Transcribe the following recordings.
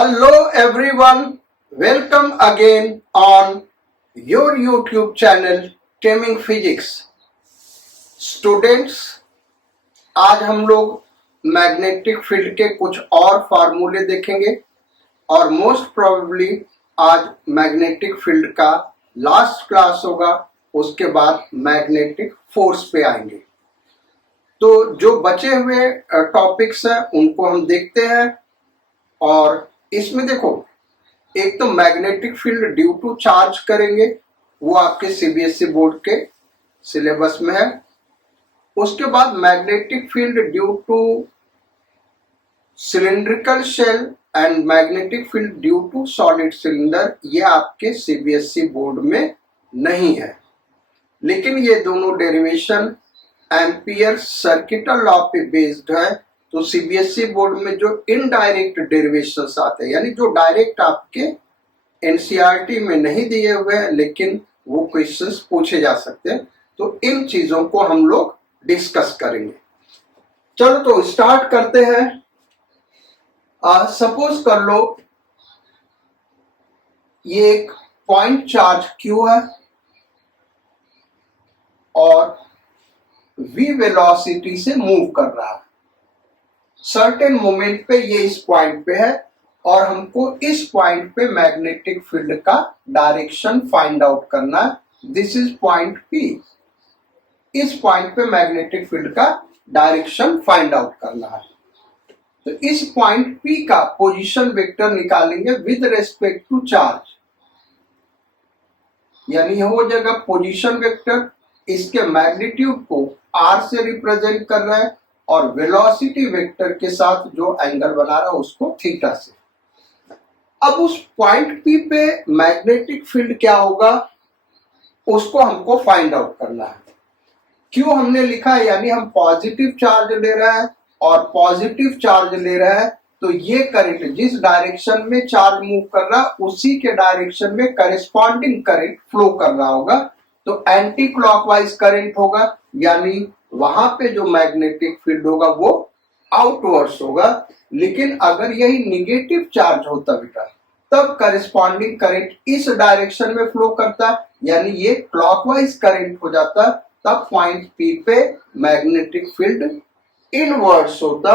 Hello everyone, welcome again on your YouTube channel Taming Physics. Students, आज हम लोग magnetic field के कुछ और फार्मूले देखेंगे और मोस्ट प्रोबेबली आज मैग्नेटिक फील्ड का लास्ट क्लास होगा, उसके बाद मैग्नेटिक फोर्स पे आएंगे। तो जो बचे हुए टॉपिक्स हैं उनको हम देखते हैं। और इसमें देखो, एक तो magnetic field due to charge करेंगे, वो आपके सीबीएसई बोर्ड के सिलेबस में है। उसके बाद magnetic field due to cylindrical shell and magnetic field due to solid cylinder, ये आपके सीबीएसई बोर्ड में नहीं है। लेकिन ये दोनों डेरिवेशन एम्पियर सर्किटल लॉ पे बेस्ड है। तो सीबीएसई बोर्ड में जो इनडायरेक्ट डेरिवेशंस आते हैं, यानी जो डायरेक्ट आपके एनसीईआरटी में नहीं दिए हुए हैं लेकिन वो क्वेश्चंस पूछे जा सकते हैं, तो इन चीजों को हम लोग डिस्कस करेंगे। चलो तो स्टार्ट करते हैं। सपोज कर लो ये एक पॉइंट चार्ज Q है और v वेलोसिटी से मूव कर रहा है। सर्टेन मोमेंट पे ये इस पॉइंट पे है और हमको इस पॉइंट पे मैग्नेटिक फील्ड का डायरेक्शन फाइंड आउट करना है। This is point P। इस पॉइंट पे मैग्नेटिक फील्ड का डायरेक्शन फाइंड आउट करना है। तो इस पॉइंट P का पोजीशन वेक्टर निकालेंगे विद रेस्पेक्ट टू चार्ज, यानी हो जाएगा पोजीशन वेक्टर। इसके मैग्नीट्यूड को R से रिप्रेजेंट कर रहा है और वेलोसिटी वेक्टर के साथ जो एंगल बना रहा है उसको थीटा से। अब उस पॉइंट P पे मैग्नेटिक फील्ड क्या होगा उसको हमको फाइंड आउट करना है। क्यों हमने लिखा है, यानी हम पॉजिटिव चार्ज ले रहे हैं और पॉजिटिव चार्ज ले रहे हैं तो ये करंट जिस डायरेक्शन में चार्ज मूव कर रहा है उसी के डायरेक्शन में करेस्पॉन्डिंग करंट फ्लो कर रहा होगा। तो एंटी क्लॉकवाइज करंट होगा, यानी वहां पे जो मैग्नेटिक फील्ड होगा वो आउटवर्ड्स होगा। लेकिन अगर यही निगेटिव चार्ज होता बेटा, तब करेस्पॉन्डिंग करंट इस डायरेक्शन में फ्लो करता, यानी ये क्लॉकवाइज करंट हो जाता। तब पॉइंट P पे मैग्नेटिक फील्ड इनवर्ड्स होता।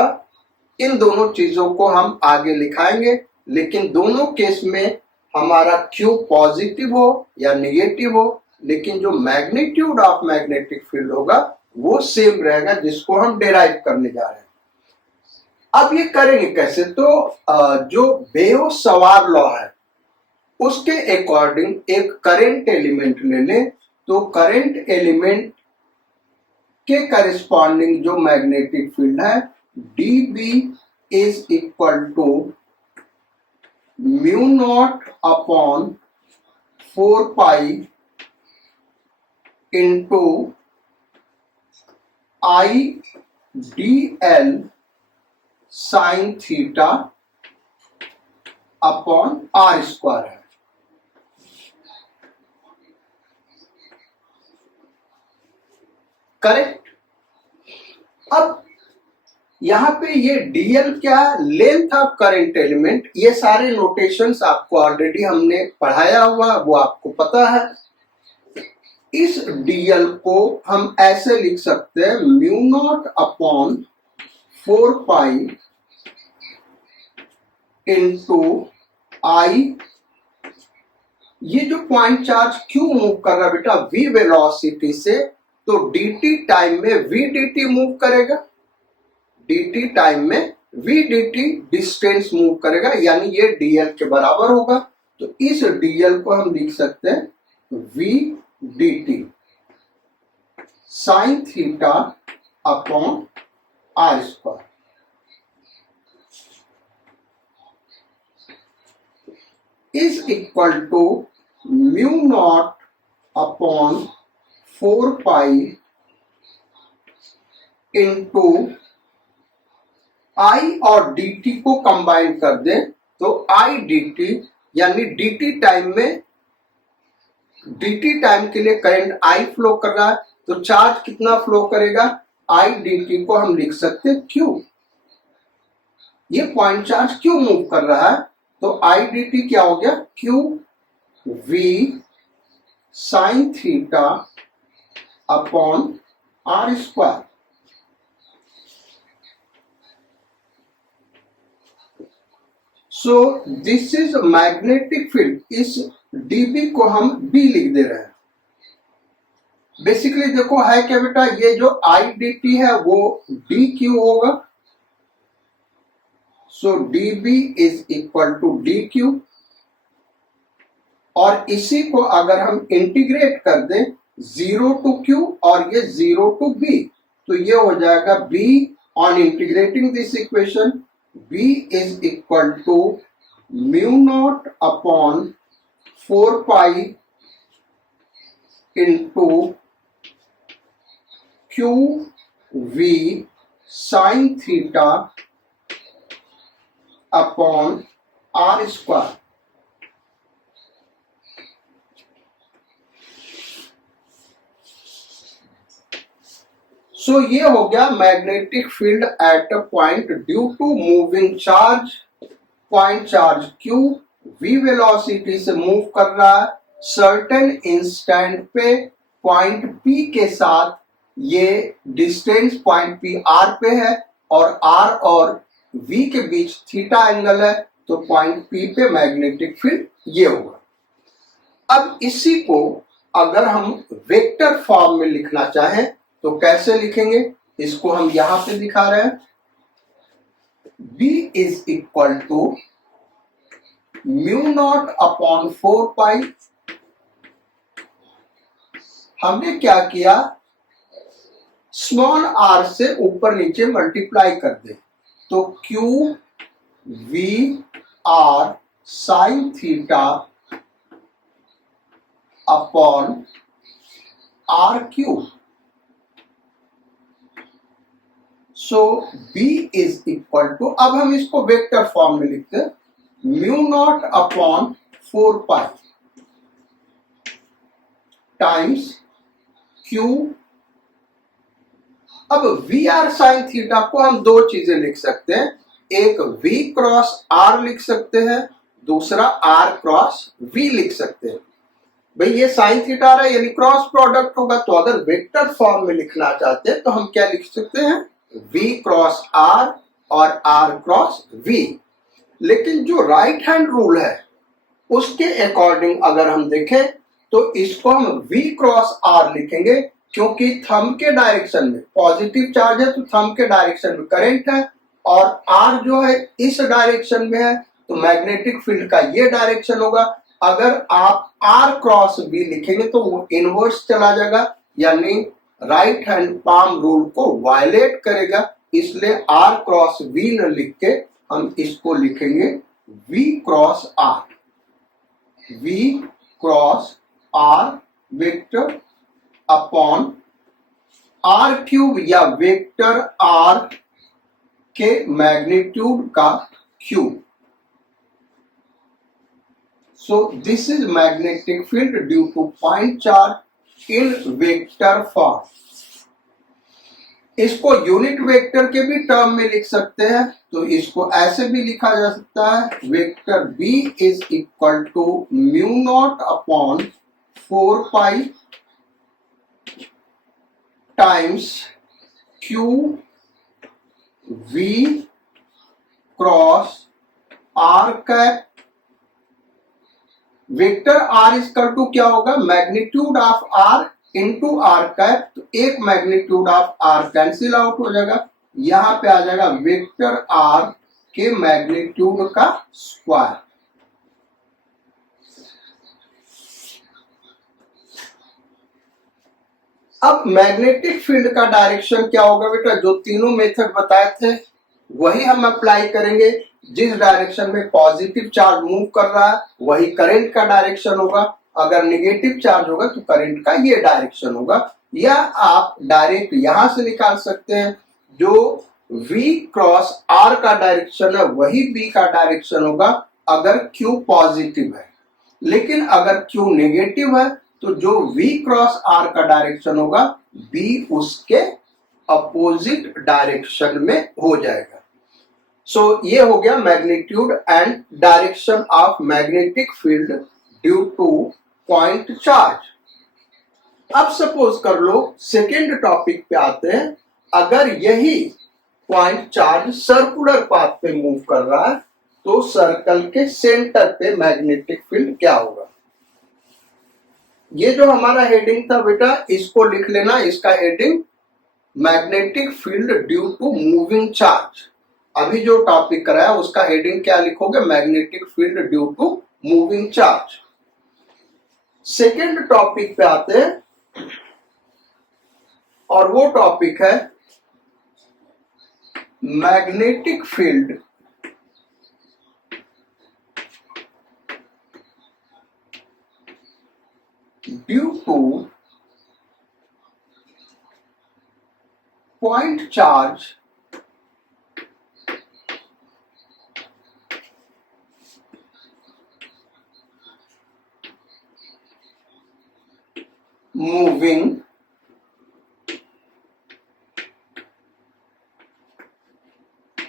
इन दोनों चीजों को हम आगे लिखाएंगे, लेकिन दोनों केस में हमारा Q पॉजिटिव हो या निगेटिव हो, लेकिन जो मैग्नीट्यूड ऑफ मैग्नेटिक फील्ड होगा वो सेम रहेगा, जिसको हम डेराइव करने जा रहे हैं। अब ये करेंगे कैसे, तो जो बेयो सवार लॉ है उसके अकॉर्डिंग एक करंट एलिमेंट ले लें। तो करंट एलिमेंट के करेस्पॉन्डिंग जो मैग्नेटिक फील्ड है dB is equal to mu not upon 4 pi into IDL sine theta upon R square है। करेक्ट। अब यहां पे ये DL क्या है, लेंथ ऑफ करंट एलिमेंट। ये सारे नोटेशंस आपको ऑलरेडी हमने पढ़ाया हुआ, वो आपको पता है। इस DL को हम ऐसे लिख सकते हैं mu not upon 4 pi into I। ये जो पॉइंट चार्ज Q मूव कर रहा है बेटा v वेलोसिटी से, तो dt टाइम में v dt मूव करेगा, dt टाइम में v dt डिस्टेंस मूव करेगा, यानी ये dl के बराबर होगा। तो इस dl को हम लिख सकते हैं v dt sine theta upon R square is equal to mu not upon 4 pi into I और dt को कंबाइन कर दें तो I dt, यानी dt टाइम में, dt टाइम के लिए करंट I फ्लो कर रहा है, तो चार्ज कितना फ्लो करेगा, I dt को हम लिख सकते हैं Q। ये पॉइंट चार्ज क्यों मूव कर रहा है, तो आई डी टी क्या हो गया, q we sine theta upon are square. So this is magnetic field. इस डीबी को हम बी लिख दे रहे हैं। बेसिकली देखो है क्या बेटा, ये जो आई डी टी है वो डी क्यू होगा। So D B is equal to D Q, और इसी को अगर हम इंटीग्रेट कर दें 0 टू क्यू और ये 0 टू बी, तो ये हो जाएगा B on integrating this equation, B is equal to mu not upon 4 pi into Q we sine theta upon are square. So ये हो गया magnetic field at a point due to moving charge. Point charge Q v velocity से move कर रहा है, certain instant पे point P के साथ। ये डिस्टेंस पॉइंट P R पे है और R और V के बीच थीटा एंगल है, तो पॉइंट P पे मैग्नेटिक फील्ड ये होगा। अब इसी को अगर हम वेक्टर फॉर्म में लिखना चाहें तो कैसे लिखेंगे, इसको हम यहां पे दिखा रहे हैं। B is equal to mu not upon 4 pi. हमने क्या किया, स्मॉल r से ऊपर नीचे मल्टीप्लाई कर दे, तो q v r sine theta upon r cube. So B is equal to, अब हम इसको वेक्टर फॉर्म में लिखते हैं, mu not upon 4 pi times q. अब वी आर साइन थीटा को हम दो चीजें लिख सकते हैं, एक V क्रॉस R लिख सकते हैं, दूसरा R क्रॉस V लिख सकते हैं। भाई ये साइन थीटा आ रहा है यानी क्रॉस प्रोडक्ट होगा, तो अगर वेक्टर फॉर्म में लिखना चाहते हैं तो हम क्या लिख सकते हैं, V क्रॉस R और R क्रॉस V। लेकिन जो राइट हैंड रूल है उसके अकॉर्डिंग अगर हम देखें तो इसको हम V क्रॉस R लिखेंगे, क्योंकि थंब के डायरेक्शन में पॉजिटिव चार्ज है तो थंब के डायरेक्शन में करंट है, और R जो है इस डायरेक्शन में है तो मैग्नेटिक फील्ड का ये डायरेक्शन होगा। अगर आप R क्रॉस V लिखेंगे तो वो इनवर्स चला जाएगा, यानी राइट हैंड पाम रूल को वायलेट करेगा, इसलिए R क्रॉस V न लिख के हम इसको लिखेंगे V cross R। V cross R vector upon R cube या वेक्टर R के मैग्नीट्यूड का cube. So this is magnetic field due to point charge in vector form। इसको यूनिट वेक्टर के भी टर्म में लिख सकते हैं, तो इसको ऐसे भी लिखा जा सकता है, vector B is equal to mu not upon 4 pi times q V cross R cap. Vector R equal to क्या होगा, magnitude of R into R cap, तो एक magnitude of R cancel out हो जाएगा, यहां पे आ जाएगा वेक्टर R के मैग्नीट्यूड का स्क्वायर। अब मैग्नेटिक फील्ड का डायरेक्शन क्या होगा बेटा, जो तीनों मेथड बताए थे वही हम अप्लाई करेंगे। जिस डायरेक्शन में पॉजिटिव चार्ज मूव कर रहा है वही करंट का डायरेक्शन होगा, अगर नेगेटिव चार्ज होगा तो करंट का ये डायरेक्शन होगा। या आप डायरेक्ट यहां से निकाल सकते हैं, जो V क्रॉस R का डायरेक्शन है वही B का डायरेक्शन होगा अगर Q पॉजिटिव है, लेकिन अगर Q नेगेटिव है तो जो V क्रॉस R का डायरेक्शन होगा B उसके अपोजिट डायरेक्शन में हो जाएगा। सो ये हो गया magnitude and direction of magnetic field due to point charge. अब सपोज कर लो सेकेंड टॉपिक पे आते हैं, अगर यही पॉइंट चार्ज सर्कुलर पाथ पे मूव कर रहा है तो सर्कल के सेंटर पे मैग्नेटिक फील्ड क्या होगा। ये जो हमारा हेडिंग था बेटा, इसको लिख लेना, इसका heading magnetic field due to moving charge. अभी जो टॉपिक कराया उसका हेडिंग क्या लिखोगे, magnetic field due to moving charge. Second topic पे आते हैं और वो टॉपिक है magnetic field due to point charge moving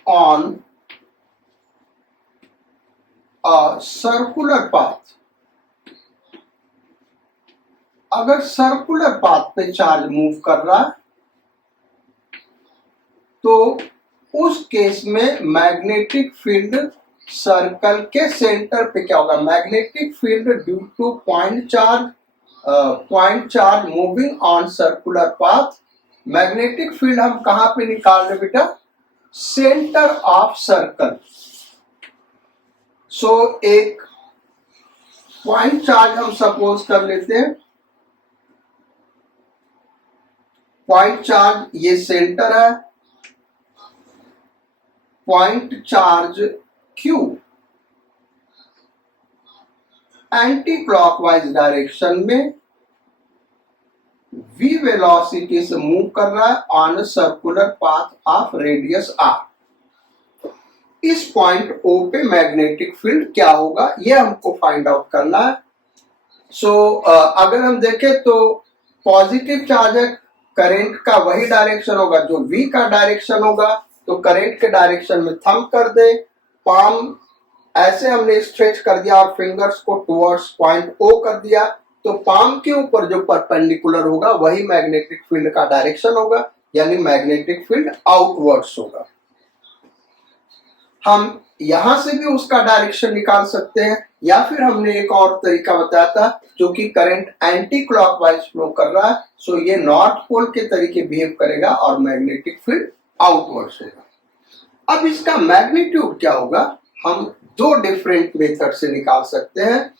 on a circular path। अगर सर्कुलर पाथ पे चार्ज मूव कर रहा है तो उस केस में मैग्नेटिक फील्ड सर्कल के सेंटर पे क्या होगा, magnetic field due to point charge moving on circular path. Magnetic field हम कहां पे निकाल रहे बेटा, सेंटर ऑफ सर्कल। सो एक पॉइंट चार्ज हम सपोज कर लेते हैं, पॉइंट चार्ज ये सेंटर है, point charge Q anti clockwise direction में v वेलोसिटी से मूव कर रहा है on circular path of radius r। इस पॉइंट O पे मैग्नेटिक फील्ड क्या होगा ये हमको फाइंड आउट करना है। अगर हम देखें तो पॉजिटिव चार्ज है, करंट का वही डायरेक्शन होगा जो v का डायरेक्शन होगा, तो करंट के डायरेक्शन में थंब कर दे, पाम ऐसे हमने स्ट्रेच कर दिया और फिंगर्स को टुवर्ड्स पॉइंट O कर दिया, तो पाम के ऊपर जो परपेंडिकुलर होगा वही मैग्नेटिक फील्ड का डायरेक्शन होगा, यानी मैग्नेटिक फील्ड आउटवर्ड्स होगा। हम यहां से भी उसका डायरेक्शन निकाल सकते हैं, या फिर हमने एक और तरीका बताया था, जो कि करंट एंटी क्लॉकवाइज फ्लो कर रहा है, सो ये नॉर्थ पोल के तरीके बिहेव करेगा और मैग्नेटिक फील्ड आउटवर्ड्स होगा। अब इसका मैग्नीट्यूड क्या होगा, हम दो डिफरेंट मेथड से निकाल सकते हैं।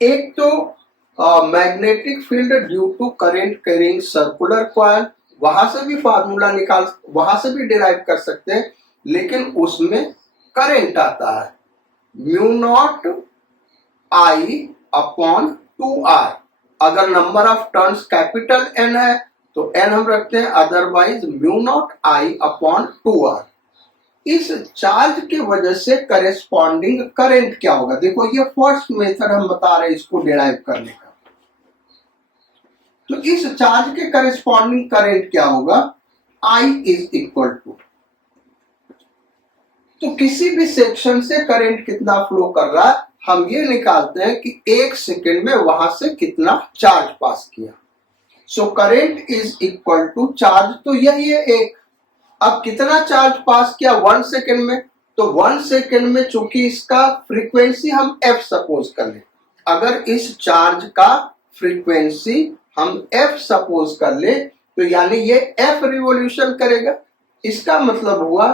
एक तो magnetic field due to current carrying circular coil, वहां से भी फार्मूला वहां से भी डिराइव कर सकते हैं, लेकिन उसमें करंट आता है mu naught I upon 2R। अगर number of turns capital N है तो N हम रखते हैं, otherwise mu naught I upon 2R। इस चार्ज के वजह से करेस्पॉन्डिंग करंट क्या होगा, देखो ये फर्स्ट मेथड हम बता रहे हैं इसको डिराइव करने का। तो इस चार्ज के करेस्पॉन्डिंग करंट क्या होगा, I इज इक्वल टू, तो किसी भी सेक्शन से करंट कितना फ्लो कर रहा है हम ये निकालते हैं कि एक सेकेंड में वहां से कितना चार्ज पास किया। So current is equal to charge, तो यही है एक। अब कितना चार्ज पास किया 1 सेकेंड में, तो 1 सेकेंड में चूंकि इसका फ्रीक्वेंसी हम f सपोज कर ले, अगर इस चार्ज का फ्रीक्वेंसी हम f सपोज कर ले तो यानी ये f रिवॉल्यूशन करेगा। इसका मतलब हुआ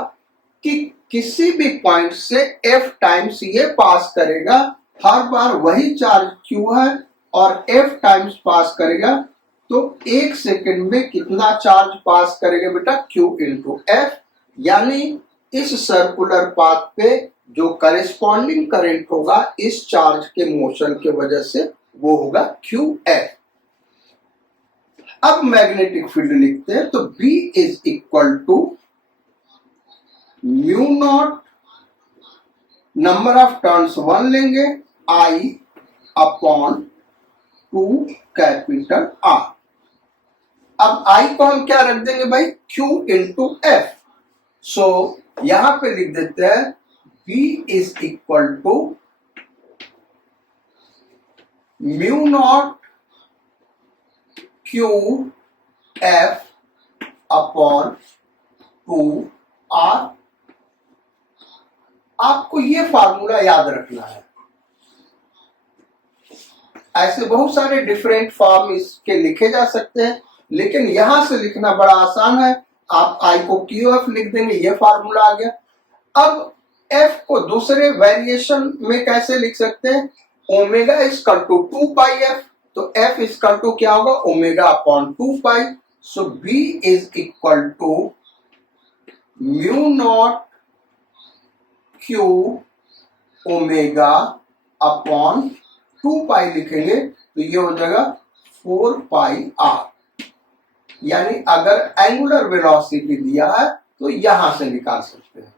कि किसी भी पॉइंट से f टाइम्स ये पास करेगा, हर बार वही चार्ज q है और f टाइम्स पास करेगा, तो एक सेकंड में कितना चार्ज पास करेगा बेटा, q इंटू f, यानी इस सर्कुलर पाथ पे जो करेस्पॉन्डिंग करंट होगा इस चार्ज के मोशन के वजह से वो होगा qf। अब मैग्नेटिक फील्ड लिखते हैं, तो B is equal to mu naught, number of turns 1 लेंगे, I अपॉन 2 कैपिटल R। अब I को हम क्या रख देंगे भाई, Q इंटू F। सो यहां पे लिख देते हैं B is equal to mu naught Q F upon 2R। आपको ये फार्मूला याद रखना है। ऐसे बहुत सारे डिफरेंट फॉर्म इसके लिखे जा सकते हैं, लेकिन यहां से लिखना बड़ा आसान है। आप I को QF लिख देंगे, ये फार्मूला आ गया। अब F को दूसरे वेरिएशन में कैसे लिख सकते हैं? Omega equal to 2 pi F, तो F इक्वल टू क्या होगा? Omega upon 2 pi. So B is equal to mu naught Q omega upon 2 pi लिखेंगे तो ये हो जाएगा 4 पाई R। यानी अगर एंगुलर वेलोसिटी दिया है तो यहां से निकाल सकते हैं।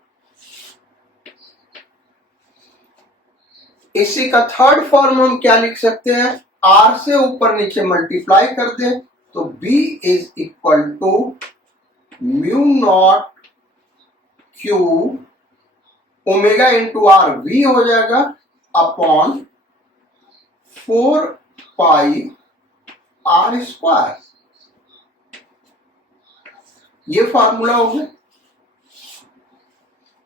इसी का थर्ड फॉर्म हम क्या लिख सकते हैं? R से ऊपर नीचे मल्टीप्लाई कर दें तो B is equal to mu naught Q omega into R V हो जाएगा अपॉन 4 पाई R स्क्वायर। ये फार्मूला हो गया,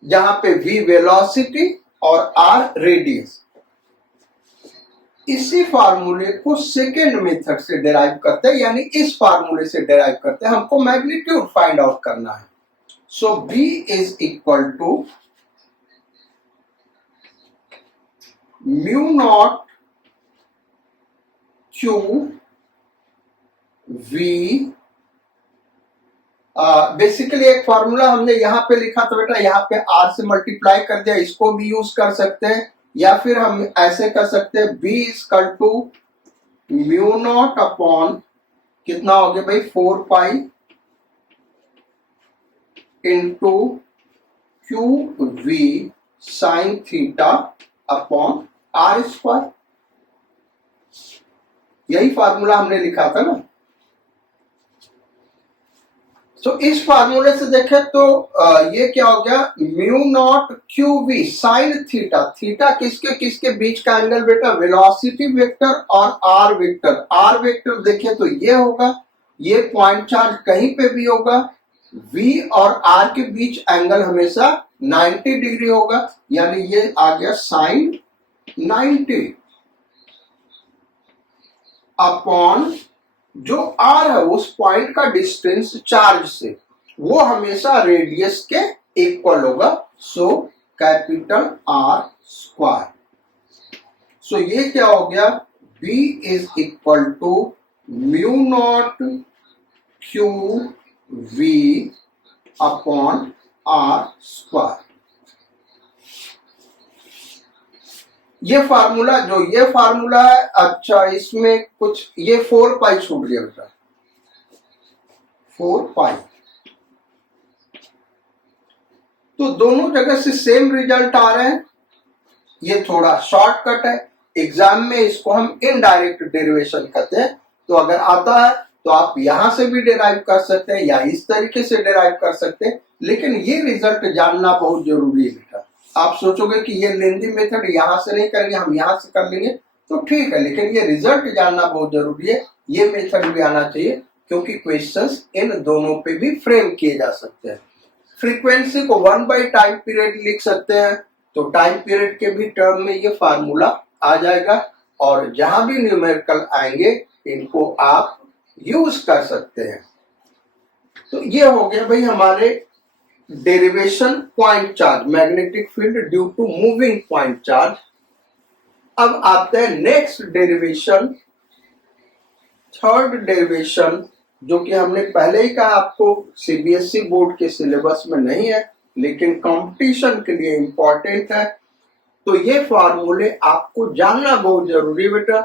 जहां पे V वेलोसिटी और R रेडियस। इसी फार्मूले को सेकेंड मेथड से डेराइव करते हैं, यानी इस फार्मूले से डेराइव करते हैं। हमको मैग्नीट्यूड फाइंड आउट करना है। So B is equal to mu naught Q V। Basically एक फॉर्मूला हमने यहां पे लिखा था बेटा, यहां पे R से मल्टीप्लाई कर दिया, इसको भी यूज कर सकते हैं, या फिर हम ऐसे कर सकते हैं B equal to mu not upon कितना हो गया भाई 4 pi into Q we sine theta upon R square. यही फार्मूला हमने लिखा था ना। तो इस फार्मूले से देखें तो ये क्या हो गया? Mu naught Q we sine theta. Theta किसके किसके बीच का एंगल बेटा? वेलोसिटी वेक्टर और आर वेक्टर। आर वेक्टर देखें तो ये होगा, ये पॉइंट चार्ज कहीं पे भी होगा। V और R के बीच एंगल हमेशा 90 डिग्री होगा, यानी ये आ गया साइन 90 अपॉन जो R है उस पॉइंट का डिस्टेंस चार्ज से, वो हमेशा रेडियस के इक्वल होगा। So capital R square. So ये क्या हो गया? B is equal to mu naught Q V upon R square. ये फार्मूला है। अच्छा, इसमें कुछ ये 4 पाई छूट गया बेटा, 4 पाई। तो दोनों जगह से सेम रिजल्ट आ रहे हैं। ये थोड़ा शॉर्टकट है, एग्जाम में इसको हम इनडायरेक्ट डेरिवेशन कहते हैं। तो अगर आता है तो आप यहां से भी डेराइव कर सकते हैं या इस तरीके से डेराइव कर सकते हैं, लेकिन ये रिजल्ट जानना बहुत जरूरी है बेटा। आप सोचोगे कि ये लेंदी मेथड यहां से नहीं करेंगे, हम यहां से कर लेंगे, तो ठीक है, लेकिन ये रिजल्ट जानना बहुत जरूरी है। ये मेथड भी आना चाहिए, क्योंकि क्वेश्चंस इन दोनों पे भी फ्रेम किए जा सकते हैं। फ्रीक्वेंसी को 1 बाई टाइम पीरियड लिख सकते हैं, तो टाइम पीरियड के भी टर्म में ये फार्मूला आ जाएगा, और जहां भी न्यूमेरिकल आएंगे इनको आप यूज कर सकते हैं। तो ये हो गया भाई हमारे derivation point charge, magnetic field due to moving point charge. अब आते हैं नेक्स्ट डेरिवेशन, थर्ड डेरिवेशन, जो कि हमने पहले ही कहा आपको सीबीएसई बोर्ड के सिलेबस में नहीं है, लेकिन कंपटीशन के लिए इंपॉर्टेंट है। तो ये फॉर्मूले आपको जानना बहुत जरूरी बेटा।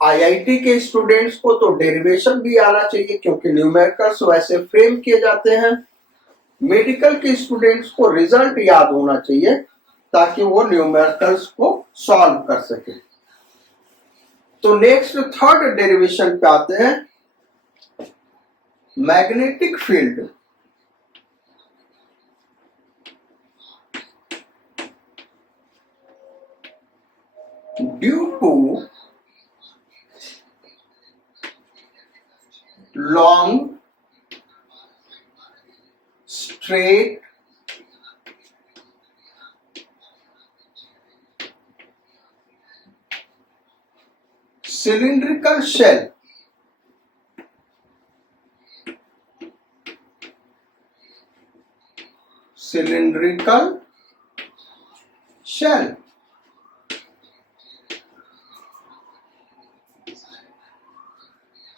आईआईटी के स्टूडेंट्स को तो डेरिवेशन भी आना चाहिए, क्योंकि न्यूमेरिकल्स वैसे फ्रेम किए जाते हैं। मेडिकल के स्टूडेंट्स को रिजल्ट याद होना चाहिए, ताकि वो न्यूमेरिकल्स को सॉल्व कर सके। तो नेक्स्ट थर्ड डेरिवेशन पे आते हैं। Magnetic field long straight cylindrical shell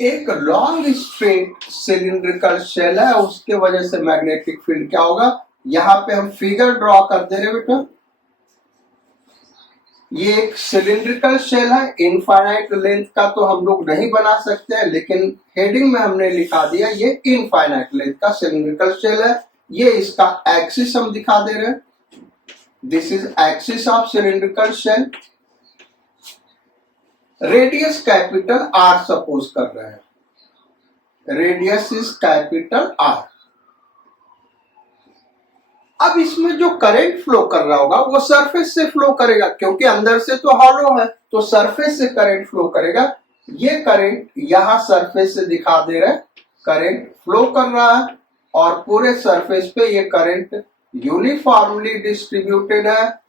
एक लॉन्ग स्ट्रेट सिलिंड्रिकल शेल है, उसके वजह से मैग्नेटिक फील्ड क्या होगा। यहां पे हम फिगर ड्रॉ कर दे रहे बेटा, ये एक सिलिंड्रिकल शेल है, इनफाइनाइट लेंथ का तो हम लोग नहीं बना सकते हैं, लेकिन हेडिंग में हमने लिखा दिया ये इनफाइनाइट लेंथ का सिलिंड्रिकल शेल है। ये इसका एक्सिस हम दिखा दे रहे हैं, this is axis of cylindrical shell. Radius capital R suppose कर रहे हैं, रेडियस इज कैपिटल आर। अब इसमें जो करंट फ्लो कर रहा होगा वो सरफेस से फ्लो करेगा, क्योंकि अंदर से तो हॉलो है, तो सरफेस से करंट फ्लो करेगा। ये करंट यहां सरफेस से दिखा दे रहा है, करंट फ्लो कर रहा है और पूरे सरफेस पे ये करंट यूनिफॉर्मली डिस्ट्रीब्यूटेड है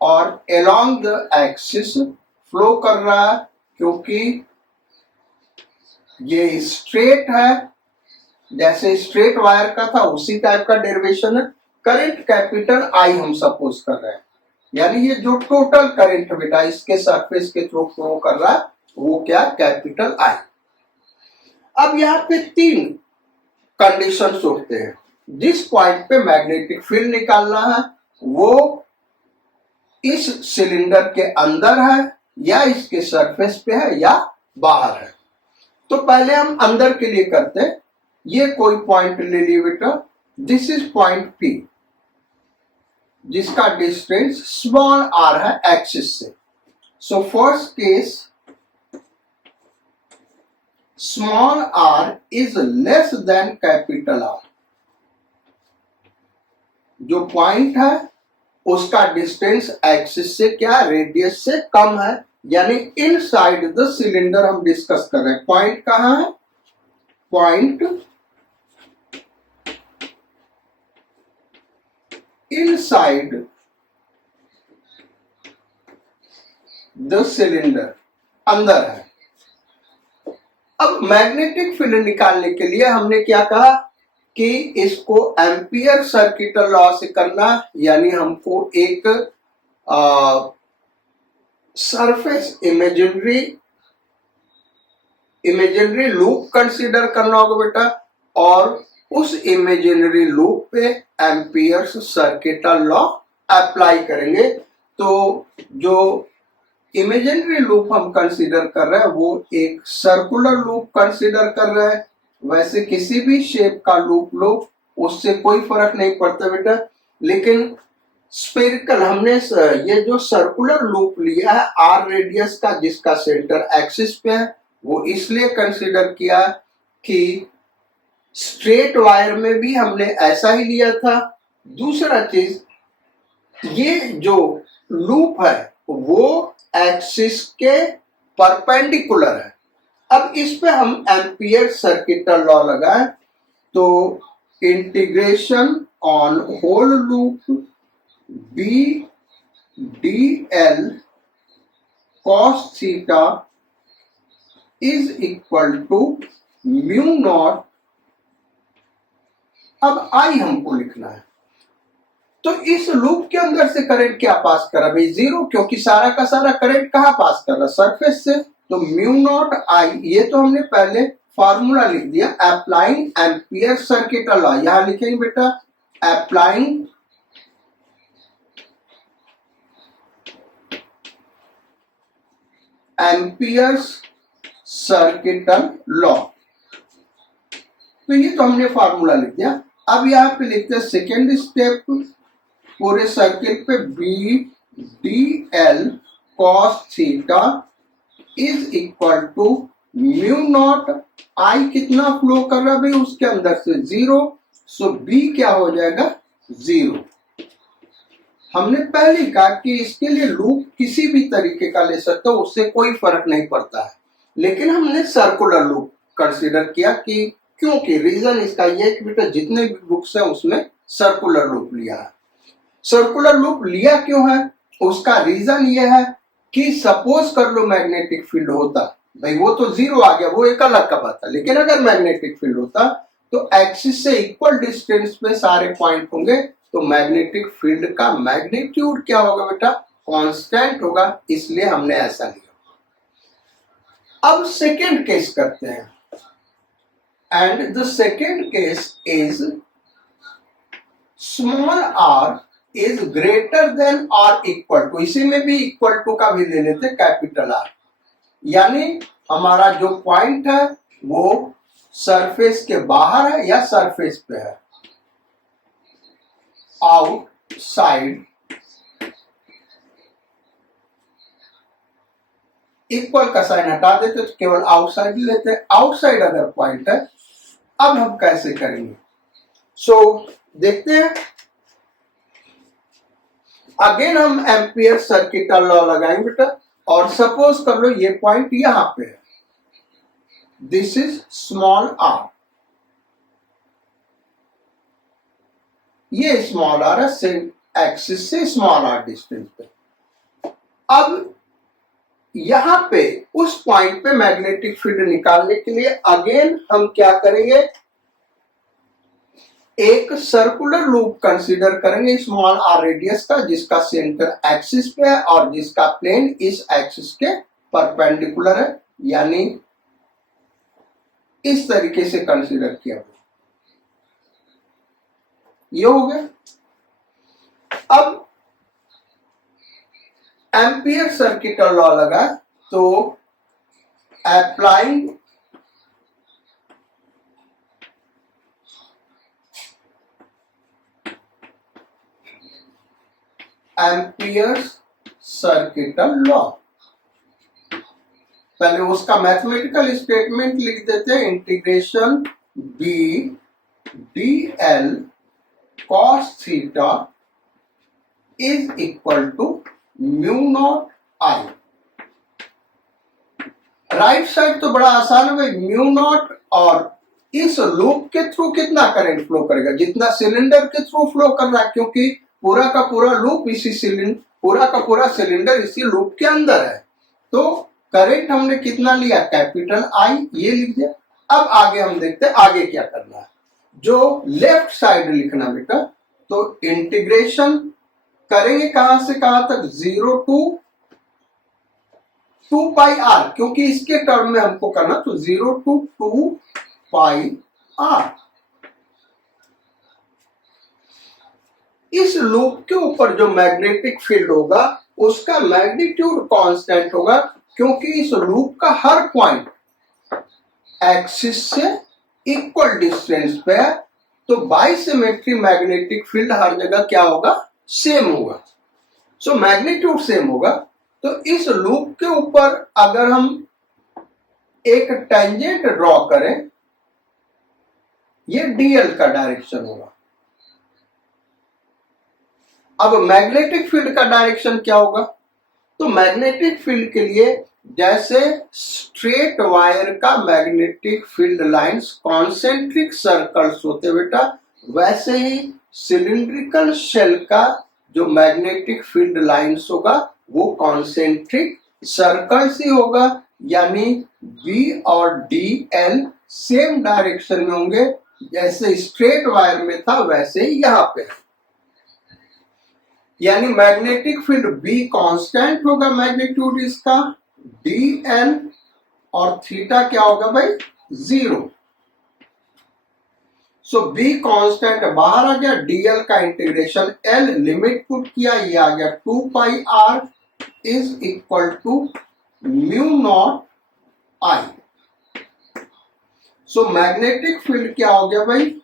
और अलोंग द एक्सिस फ्लो कर रहा है, क्योंकि ये स्ट्रेट है, जैसे स्ट्रेट वायर का था उसी टाइप का डेरिवेशन है। करंट कैपिटल आई हम सपोज कर रहे हैं, यानी ये जो टोटल करंट बेटा इसके सरफेस के थ्रू फ्लो कर रहा है वो क्या, कैपिटल आई। अब यहाँ पे 3 कंडीशंस होते हैं। जिस पॉइंट पे मैग्नेटिक फील्ड निकालना है वो इस सिलेंडर के अंदर है या इसके सरफेस पे है या बाहर है। तो पहले हम अंदर के लिए करते हैं। ये कोई पॉइंट ले लिए बेटा, दिस इज पॉइंट पी, जिसका डिस्टेंस स्मॉल आर है एक्सिस से। So first case small r is less than capital R. जो पॉइंट है उसका डिस्टेंस एक्सिस से क्या, रेडियस से कम है, यानी इनसाइड द सिलेंडर हम डिस्कस कर रहे हैं। पॉइंट कहां है, पॉइंट इनसाइड द सिलेंडर, अंदर है। अब मैग्नेटिक फील्ड निकालने के लिए हमने क्या कहा कि इसको एम्पियर सर्किटल लॉ से करना, यानी हमको एक सरफेस इमेजिनरी लूप कंसीडर करना होगा बेटा, और उस इमेजिनरी लूप पे एम्पियर्स सर्किटल लॉ अप्लाई करेंगे। तो जो इमेजिनरी लूप हम कंसीडर कर रहे हैं वो एक सर्कुलर लूप कंसीडर कर रहे हैं। वैसे किसी भी शेप का लूप लो उससे कोई फर्क नहीं पड़ता बेटा, लेकिन स्फेरिकल हमने ये जो सर्कुलर लूप लिया है आर रेडियस का, जिसका सेंटर एक्सिस पे है, वो इसलिए कंसीडर किया कि स्ट्रेट वायर में भी हमने ऐसा ही लिया था। दूसरा चीज, ये जो लूप है वो एक्सिस के परपेंडिकुलर है। अब इस पे हम एम्पियर सर्किटल लॉ लगाएं तो integration on whole loop B D L cos theta is equal to mu naught. अब आई हमको लिखना है, तो इस लूप के अंदर से करंट क्या पास कर रहा है भाई, जीरो, क्योंकि सारा का सारा करंट कहाँ पास कर रहा है, सरफेस से। तो म्यू नॉट आई, ये तो हमने पहले फॉर्मूला लिख दिया, अप्लाइंग एम्पियर सर्किटल लॉ। यहां लिखेंगे बेटा अप्लाइंग एम्पियर सर्किटल लॉ। तो ये तो हमने फॉर्मूला लिख दिया। अब यहाँ पे लिखते हैं सेकेंड स्टेप, पूरे सर्किल पे B D L cos theta is equal to mu naught I, कितना फ्लो कर रहा है भाई उसके अंदर से, जीरो। सो बी क्या हो जाएगा, जीरो। हमने पहले कहा कि इसके लिए लूप किसी भी तरीके का ले सकते हो, उससे कोई फर्क नहीं पड़ता है, लेकिन हमने सर्कुलर लूप कंसीडर किया कि क्योंकि रीजन इसका ये है कि बेटा जितने भी बुक्स हैं उसमें सर्कुलर लूप लिया है। सर्कुलर लूप लिया क्यों है, उसका रीजन ये है कि सपोज कर लो मैग्नेटिक फील्ड होता, भाई वो तो जीरो आ गया, वो एक अलग का बात है, लेकिन अगर मैग्नेटिक फील्ड होता तो एक्सिस से इक्वल डिस्टेंस पे सारे पॉइंट होंगे, तो मैग्नेटिक फील्ड का मैग्नीट्यूड क्या होगा बेटा, कांस्टेंट होगा, इसलिए हमने ऐसा लिया। अब सेकेंड केस करते हैं, and the second case is small r is greater than और इक्वल टू, इसी में भी इक्वल टू का भी ले लेते कैपिटल आर, यानी हमारा जो पॉइंट है वो सरफेस के बाहर है या सरफेस पे है, आउटसाइड, इक्वल का साइन हटा देते तो केवल आउटसाइड लेते हैं। आउटसाइड अगर पॉइंट है, अब हम कैसे करेंगे, देखते हैं। अगेन हम एम्पियर सर्किट का लॉ लगाएंगे बेटा, और सपोज कर लो ये पॉइंट यहां पे है, दिस इज स्मॉल आर, ये स्मॉल आर है, सेम एक्सिस से स्मॉल आर डिस्टेंस पे। अब यहां पे उस पॉइंट पे मैग्नेटिक फील्ड निकालने के लिए अगेन हम क्या करेंगे, एक सर्कुलर लूप कंसीडर करेंगे स्मॉल आर रेडियस का, जिसका सेंटर एक्सिस पे है और जिसका प्लेन इस एक्सिस के परपेंडिकुलर है, यानी इस तरीके से कंसीडर किया गया। ये हो गया। अब एम्पियर सर्किट का लॉ लगा, तो अप्लाइंग एम्पियर सर्किटल लॉ, पहले उसका मैथमेटिकल स्टेटमेंट लिख देते हैं, integration B D L cos theta is equal to mu naught I. Right side तो बड़ा आसान है भाई, म्यू नॉट, और इस लूप के थ्रू कितना करंट फ्लो करेगा, जितना सिलेंडर के थ्रू फ्लो कर रहा है, क्योंकि पूरा का पूरा लूप इसी सिलेंडर, पूरा का पूरा सिलेंडर इसी लूप के अंदर है, तो करंट हमने कितना लिया, कैपिटल आई, ये लिख दिया। अब आगे हम देखते हैं आगे क्या करना है। जो लेफ्ट साइड लिखना बेटा, तो इंटीग्रेशन करेंगे कहां से कहां तक, 0 टू 2 पाई आर, क्योंकि इसके टर्म में हमको करना, तो 0 टू 2 पाई आर। इस लूप के ऊपर जो मैग्नेटिक फील्ड होगा उसका मैग्नीट्यूड कांस्टेंट होगा, क्योंकि इस लूप का हर पॉइंट एक्सिस से इक्वल डिस्टेंस पे है, तो बाइसिमेट्री मैग्नेटिक फील्ड हर जगह क्या होगा, सेम होगा। सो मैग्नीट्यूड सेम होगा। तो इस लूप के ऊपर अगर हम एक टेंजेंट ड्रॉ करें, ये डीएल का डायरेक्शन होगा। अब मैग्नेटिक फील्ड का डायरेक्शन क्या होगा, तो मैग्नेटिक फील्ड के लिए जैसे स्ट्रेट वायर का magnetic field lines concentric circles होते बेटा, वैसे ही सिलिंड्रिकल शेल का जो मैग्नेटिक फील्ड लाइंस होगा वो कॉन्सेंट्रिक सर्कल्स ही होगा, यानी बी और डी एल सेम डायरेक्शन में होंगे, जैसे स्ट्रेट वायर में था वैसे ही यहां पे, यानी मैग्नेटिक फील्ड बी कांस्टेंट होगा, मैग्नीट्यूड इसका डी एल, और थीटा क्या होगा भाई, 0। सो बी कांस्टेंट बाहर आ गया, डीएल का इंटीग्रेशन एल लिमिट पुट किया, ये आ गया 2 pi R is equal to mu naught I. So magnetic field क्या हो गया भाई,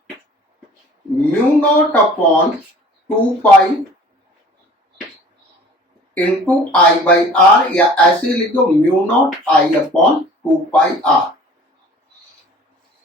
mu not upon 2 pi into I by R, या ऐसे लिखो mu naught I upon 2 pi R.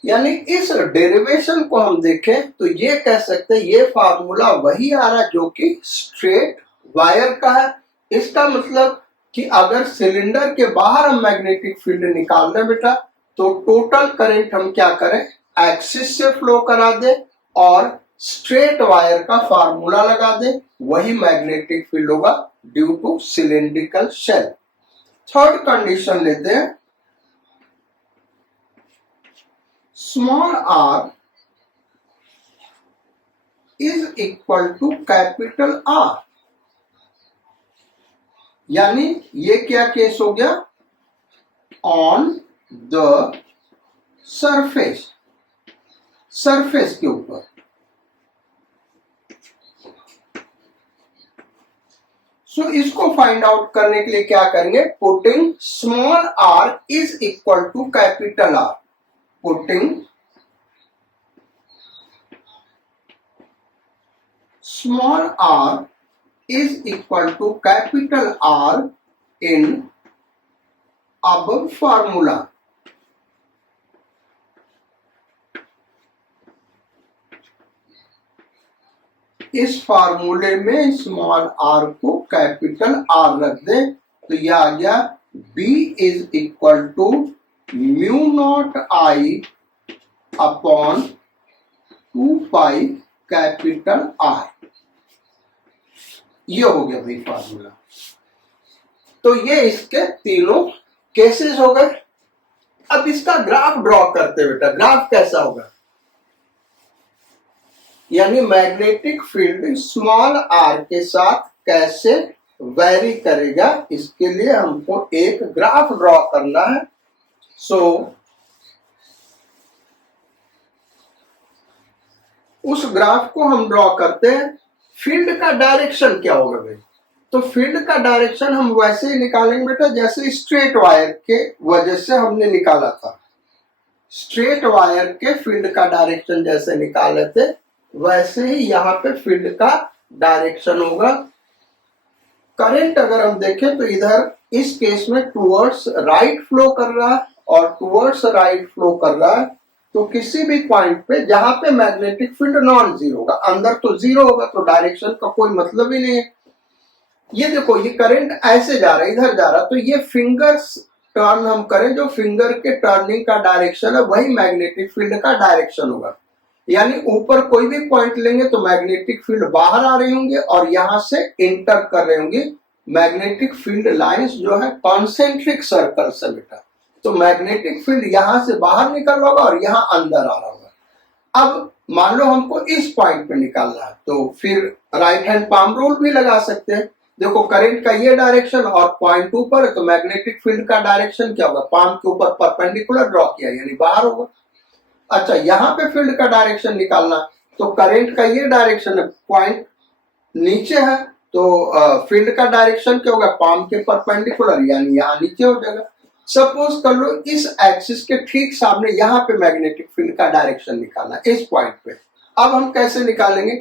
यानी इस डेरिवेशन को हम देखें तो ये कह सकते हैं ये फार्मूला वही आ रहा है जो कि स्ट्रेट वायर का है। इसका मतलब कि अगर सिलेंडर के बाहर हम मैग्नेटिक फील्ड निकाल दें बेटा, तो टोटल करंट हम क्या करें, एक्सिस से फ्लो करा दे और स्ट्रेट वायर का फार्मूला लगा दे, वही मैग्नेटिक फील्ड होगा due to cylindrical shell. Third condition लेते हैं, small r is equal to capital R. यानी ये क्या केस हो गया, ऑन द सरफेस, सरफेस के ऊपर। सो इसको फाइंड आउट करने के लिए क्या करेंगे, putting small r is equal to capital R, putting small r is equal to capital R in above formula। इस फार्मूले में स्मॉल r को कैपिटल R रख दे तो यह आ गया B is equal to mu naught I upon 2 pi capital R। ये हो गया भाई फार्मूला। तो ये इसके तीनों केसेस हो गए। अब इसका ग्राफ ड्रॉ करते बेटा, ग्राफ कैसा होगा, यानी मैग्नेटिक फील्ड स्मॉल आर के साथ कैसे वेरी करेगा, इसके लिए हमको एक ग्राफ ड्रॉ करना है। उस ग्राफ को हम ड्रॉ करते हैं। फील्ड का डायरेक्शन क्या होगा भाई, तो फील्ड का डायरेक्शन हम वैसे ही निकालेंगे बेटा जैसे स्ट्रेट वायर के वजह से हमने निकाला था। स्ट्रेट वायर के फील्ड का डायरेक्शन जैसे निकाले थे वैसे ही यहाँ पे फील्ड का डायरेक्शन होगा। करंट अगर हम देखें तो इधर इस केस में टुवर्ड्स राइट फ्लो कर रहा है और टुवर्ड्स राइट फ्लो कर रहा है, तो किसी भी पॉइंट पे जहां पे मैग्नेटिक फील्ड नॉन जीरो होगा, अंदर तो जीरो होगा तो डायरेक्शन का कोई मतलब ही नहीं है। ये देखो ये करंट ऐसे जा रहा है, इधर जा रहा है, तो ये फिंगर्स टर्न हम करें, जो फिंगर के टर्निंग का डायरेक्शन है वही मैग्नेटिक फील्ड का डायरेक्शन होगा। यानी ऊपर कोई भी पॉइंट लेंगे तो मैग्नेटिक फील्ड बाहर आ रही होंगे और यहां से इंटर कर रहे होंगे। मैग्नेटिक फील्ड लाइंस जो है कॉन्सेंट्रिक सर्कल से बेटा, तो मैग्नेटिक फील्ड यहां से बाहर निकल रहा होगा और यहां अंदर आ रहा होगा। अब मान लो हमको इस पॉइंट पे निकालना है तो फिर राइट हैंड पाम रूल भी लगा सकते हैं। देखो करंट का ये डायरेक्शन और पॉइंट ऊपर है तो मैग्नेटिक फील्ड का डायरेक्शन क्या होगा, पाम के ऊपर परपेंडिकुलर ड्रॉ किया यानी बाहर होगा। अच्छा यहाँ पे फील्ड का डायरेक्शन निकालना तो करंट का ये डायरेक्शन है, पॉइंट नीचे है तो फील्ड का डायरेक्शन क्या होगा, पाम के परपेंडिकुलर यानी यहाँ नीचे हो जाएगा। सपोज कर लो इस एक्सिस के ठीक सामने यहाँ पे मैग्नेटिक फील्ड का डायरेक्शन निकालना इस पॉइंट पे। अब हम कैसे निकालेंगे,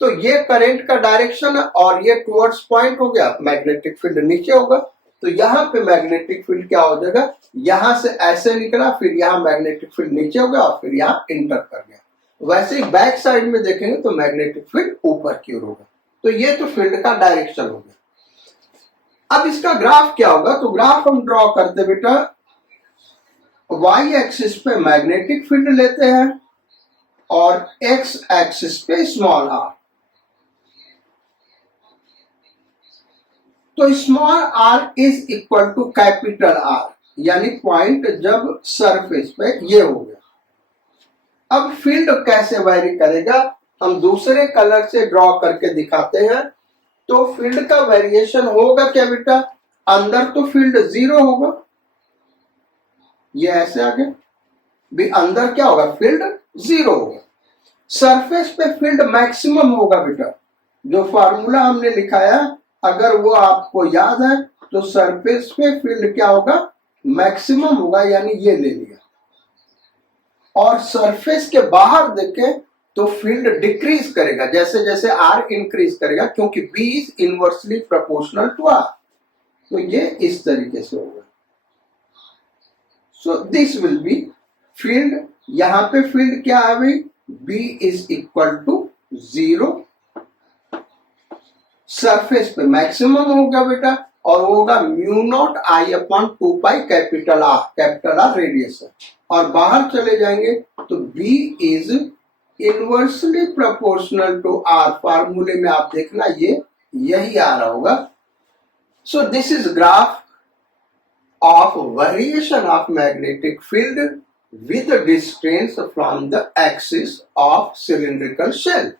तो ये करंट का डायरेक्शन है और ये टुवर्ड्स पॉइंट हो गया, मैग्नेटिक फील्ड नीचे होगा तो यहाँ पे मैग्नेटिक फील्ड क्या हो जाएगा, यहाँ से ऐसे निकला फिर यहाँ मैग्नेटिक फील्ड नीचे हो गया और फिर यहाँ इंटर कर गया। वैसे ही बैक साइड में देखेंगे तो मैग्नेटिक फील्ड ऊपर की ओर होगा। तो ये तो फील्ड का डायरेक्शन हो गया। अब इसका ग्राफ क्या होगा, तो ग्राफ हम ड्रॉ करते बेटा, वाई एक्सिस पे मैग्नेटिक फील्ड लेते हैं और एक्स एक्सिस पे स्मॉल आर। तो small r is equal to capital R, यानी पॉइंट जब सरफेस पे ये हो गया। अब फील्ड कैसे वेरी करेगा, हम दूसरे कलर से ड्रॉ करके दिखाते हैं। तो फील्ड का वेरिएशन होगा क्या बेटा, अंदर तो फील्ड जीरो होगा, ये ऐसे आगे भी अंदर क्या होगा, फील्ड जीरो होगा। सरफेस पे फील्ड मैक्सिमम होगा बेटा, जो फार्मूला हमने लिखाया अगर वो आपको याद है तो सरफेस पे फील्ड क्या होगा, मैक्सिमम होगा, यानी ये ले लिया। और सरफेस के बाहर देखें तो फील्ड डिक्रीज करेगा जैसे जैसे आर इंक्रीज करेगा, क्योंकि B is inversely proportional to R. तो ये इस तरीके से होगा। So this will be field, यहां पे फील्ड क्या है भाई, B is equal to zero. Surface पे मैक्सिमम होगा बेटा और वो होगा mu naught I upon 2 pi capital R radius है, और बाहर चले जाएंगे तो B is inversely proportional to R. फार्मूले में आप देखना ये यही आ रहा होगा। So this is graph of variation of magnetic field with distance from the axis of cylindrical shell.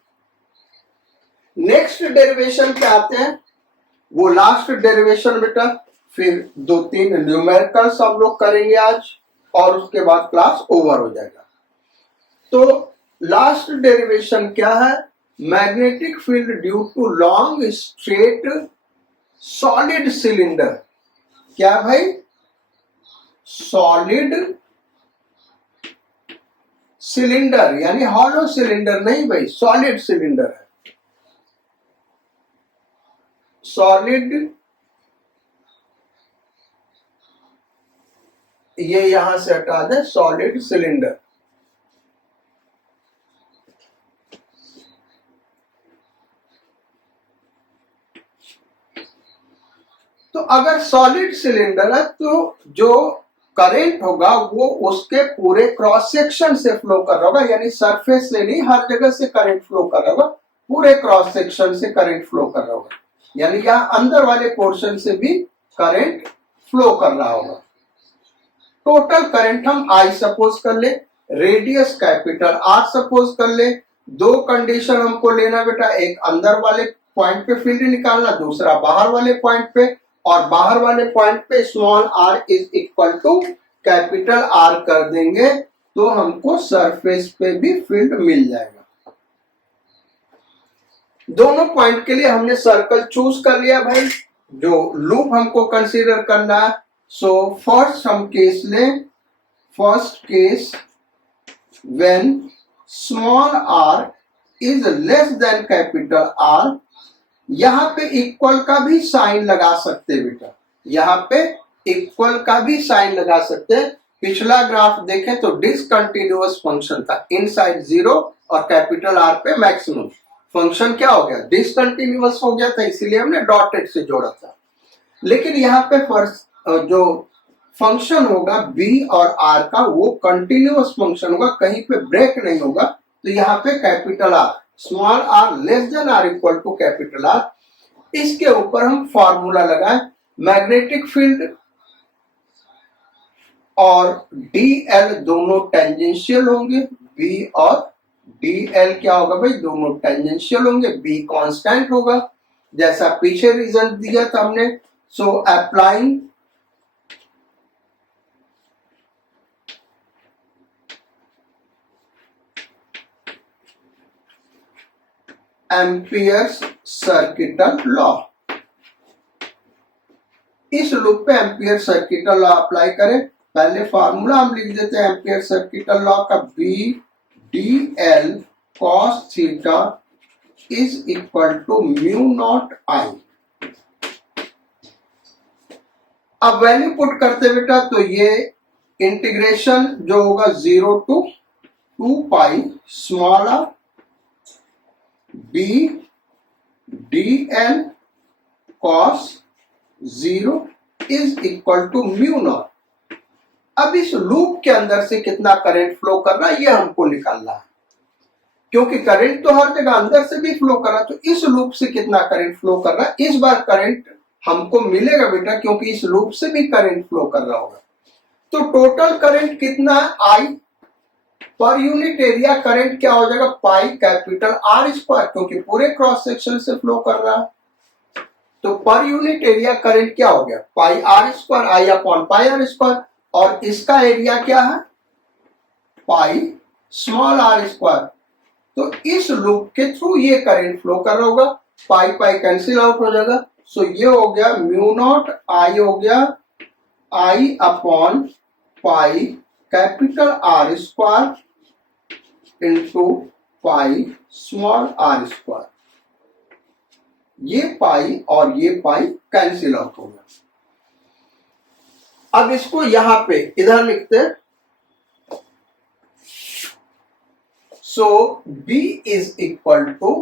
Next derivation पे आते हैं, वो लास्ट डेरिवेशन बेटा, फिर 2-3 न्यूमेरिकल्स हम लोग करेंगे आज और उसके बाद क्लास ओवर हो जाएगा। तो लास्ट डेरिवेशन क्या है? Magnetic field due to long straight solid cylinder. क्या भाई? सॉलिड सिलेंडर, यानी हॉलो सिलेंडर नहीं भाई, सॉलिड सिलेंडर है। सॉलिड, ये यहां से हटा दे, सॉलिड सिलेंडर। तो अगर सॉलिड सिलेंडर है तो जो करंट होगा वो उसके पूरे क्रॉस सेक्शन से फ्लो कर रहा होगा, यानी सरफेस से नहीं, हर जगह से करंट फ्लो कर रहा होगा, पूरे क्रॉस सेक्शन से करंट फ्लो कर रहा होगा, यानी यहां अंदर वाले पोर्शन से भी करंट फ्लो कर रहा होगा। टोटल करंट हम I सपोज कर ले, रेडियस कैपिटल R सपोज कर ले। दो कंडीशन हमको लेना बेटा, एक अंदर वाले पॉइंट पे फील्ड निकालना, दूसरा बाहर वाले पॉइंट पे, और बाहर वाले पॉइंट पे small r is equal to capital R कर देंगे तो हमको सरफेस पे भी फील्ड मिल जाएगा। दोनों पॉइंट के लिए हमने सर्कल चूज कर लिया भाई, जो लूप हमको कंसीडर करना है। सो फर्स्ट हम केस लें, first case when small r is less than capital R। यहां पे इक्वल का भी साइन लगा सकते बेटा, यहां पे इक्वल का भी साइन लगा सकते हैं। पिछला ग्राफ देखें तो डिसकंटिन्यूअस फंक्शन था, इनसाइड 0 और कैपिटल R पे मैक्सिमम। फंक्शन क्या हो गया? डिसकंटिन्यूअस हो गया था, इसीलिए हमने डॉटेड से जोड़ा था। लेकिन यहाँ पे फर्स्ट जो फंक्शन होगा B और R का, वो कंटिन्यूअस फंक्शन होगा, कहीं पे ब्रेक नहीं होगा। तो यहाँ पे capital R, small r less than r equal to capital R। इसके ऊपर हम फॉर्मूला लगाए, मैग्नेटिक फील्ड और dl दोनों टेंजेंशियल होंगे, B और dl क्या होगा भाई? दोनों टेंजेंशियल होंगे, B कांस्टेंट होगा, जैसा पीछे रिजल्ट दिया था हमने। So applying Ampere's circuital law, इस लूप पे एम्पियर सर्किटल लॉ अप्लाई करें। पहले फार्मूला हम लिख देते हैं एम्पियर सर्किटल लॉ का, B dl cos theta is equal to mu naught I। अब वैल्यू पुट करते बेटा, तो ये इंटीग्रेशन जो होगा 0 to 2 pi small r B dl cos 0 is equal to mu naught. अब इस लूप के अंदर से कितना करंट फ्लो कर रहा है ये हमको निकालना है, क्योंकि करंट तो हर जगह अंदर से भी फ्लो कर रहा है। तो इस लूप से कितना करंट फ्लो कर रहा है, इस बार करंट हमको मिलेगा बेटा, क्योंकि इस लूप से भी करंट फ्लो कर रहा होगा। तो टोटल करंट कितना है? I पर यूनिट एरिया करंट क्या हो जाएगा? पाई कैपिटल R स्क्वायर, क्योंकि पूरे क्रॉस सेक्शन से फ्लो कर रहा है। तो पर यूनिट एरिया करंट क्या हो गया? पाई R square, I upon pi R square, और इसका एरिया क्या है? पाई स्मॉल r स्क्वायर। तो इस लूप के थ्रू ये करंट फ्लो कर रहा होगा, पाई पाई कैंसिल आउट हो जाएगा। सो ये हो गया म्यू नॉट I हो गया I upon pi capital R square into pi small r square. ये पाई और ये पाई कैंसिल आउट हो गया। अब इसको यहां पे इधर लिखते हैं। सो B इज इक्वल टू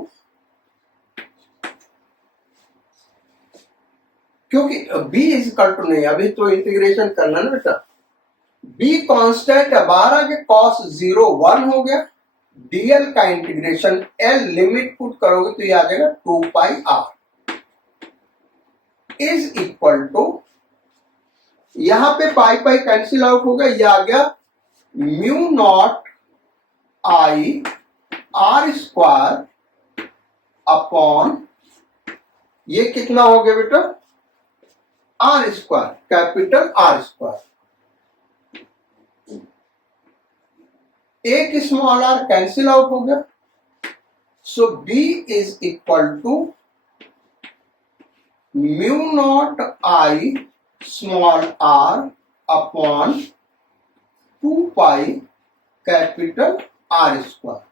क्योंकि b इज इक्वल टू नहीं, अभी तो इंटीग्रेशन करना ना बेटा, b कांस्टेंट है, बाहर आके cos 0 1 हो गया, dl का इंटीग्रेशन l लिमिट पुट करोगे तो ये आ जाएगा 2 pi r is equal to, यहां पे पाई पाई कैंसिल आउट हो गया, ये आ गया mu naught I R square upon, ये कितना हो गया बेटा, R square, capital R square, एक स्मॉल आर कैंसिल आउट हो गया, so B is equal to mu naught I small R upon 2 pi capital R square.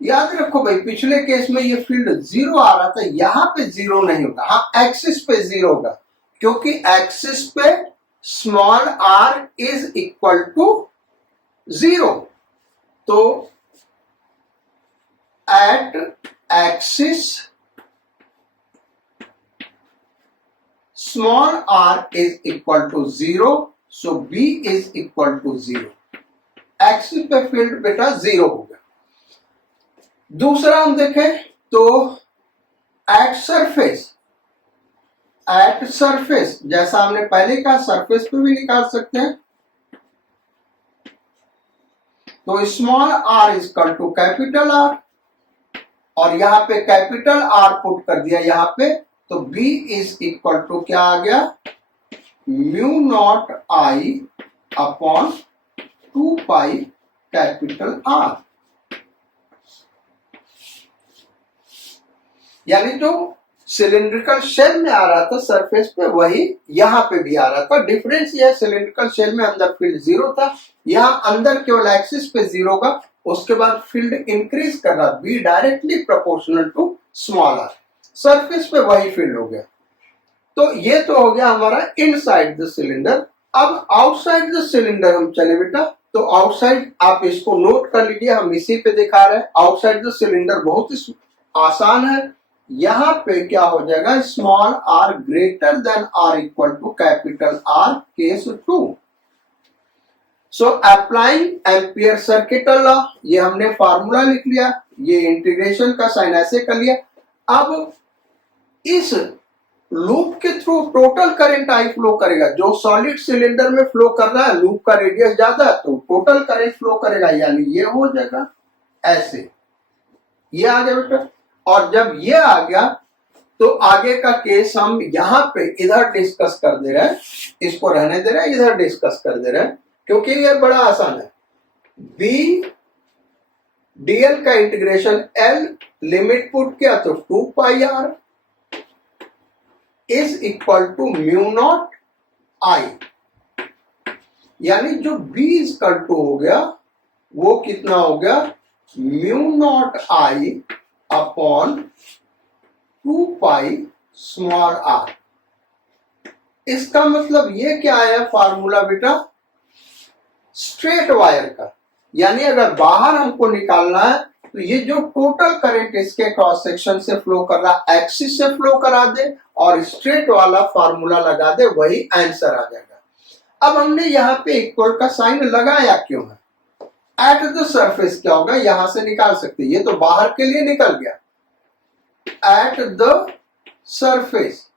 याद रखो भाई, पिछले केस में ये फील्ड 0 आ रहा था, यहां पे 0 नहीं होगा, हाँ एक्सिस पे 0 होगा, क्योंकि एक्सिस पे small r is equal to 0, तो at axis small r is equal to 0, so b is equal to 0, axis पे फील्ड बेटा 0 हो गया। दूसरा हम देखें तो एट सरफेस, जैसा हमने पहले कहा सरफेस पे भी निकाल सकते हैं, तो small r is equal to capital R, और यहां पे कैपिटल आर पुट कर दिया यहां पे, तो b इज इक्वल टू क्या आ गया, mu naught I upon 2 pi capital R, यानी जो सिलिंड्रिकल शेल में आ रहा था सरफेस पे, वही यहां पे भी आ रहा था। डिफरेंस ये है, सिलिंड्रिकल शेल में अंदर फील्ड 0 था, यहां अंदर केवल एक्सिस पे 0 का, उसके बाद फील्ड इंक्रीज कर रहा, B directly proportional to small r, surface पे वही फील्ड हो गया। तो ये तो हो गया हमारा इनसाइड द सिलेंडर। अब आउटसाइड द सिलेंडर हम चले बेटा, तो आउटसाइड आप इसको नोट कर लीजिए, हम इसी पे दिखा रहे हैं। आउटसाइड द सिलेंडर बहुत ही आसान है, यहां पे क्या हो जाएगा, small r greater than or equal to capital R case 2। So applying Ampere circuital law, ये हमने फार्मूला लिख लिया, ये इंटीग्रेशन का साइन ऐसे कर लिया। अब इस लूप के through total current I flow करेगा, जो सॉलिड सिलेंडर में फ्लो कर रहा है, लूप का रेडियस ज्यादा है तो टोटल करंट फ्लो करेगा, यानी ये हो जाएगा ऐसे, ये आ गया बेटा। और जब ये आ गया तो आगे का केस हम यहां पे इधर डिस्कस कर दे रहे हैं, इसको रहने दे रहे हैं, इधर डिस्कस कर दे रहे हैं, क्योंकि ये बड़ा आसान है। बी डीएल का इंटीग्रेशन एल लिमिट पुट किया तो 2 pi R is equal to mu naught I, यानी जो बी इज इक्वल टू हो गया वो कितना हो गया, mu naught I upon 2 pi small r. इसका मतलब ये क्या है फार्मूला बेटा, स्ट्रेट वायर का, यानी अगर बाहर हमको निकालना है तो ये जो टोटल करंट इसके क्रॉस सेक्शन से फ्लो कर रहा, एक्सिस से फ्लो करा दे और स्ट्रेट वाला फार्मूला लगा दे, वही आंसर आ जाएगा। अब हमने यहाँ पे इक्वल का साइन लगाया क्यों है, एट द सरफेस क्या होगा, यहां से निकाल सकते, ये तो बाहर के लिए निकल गया, एट द सरफेस।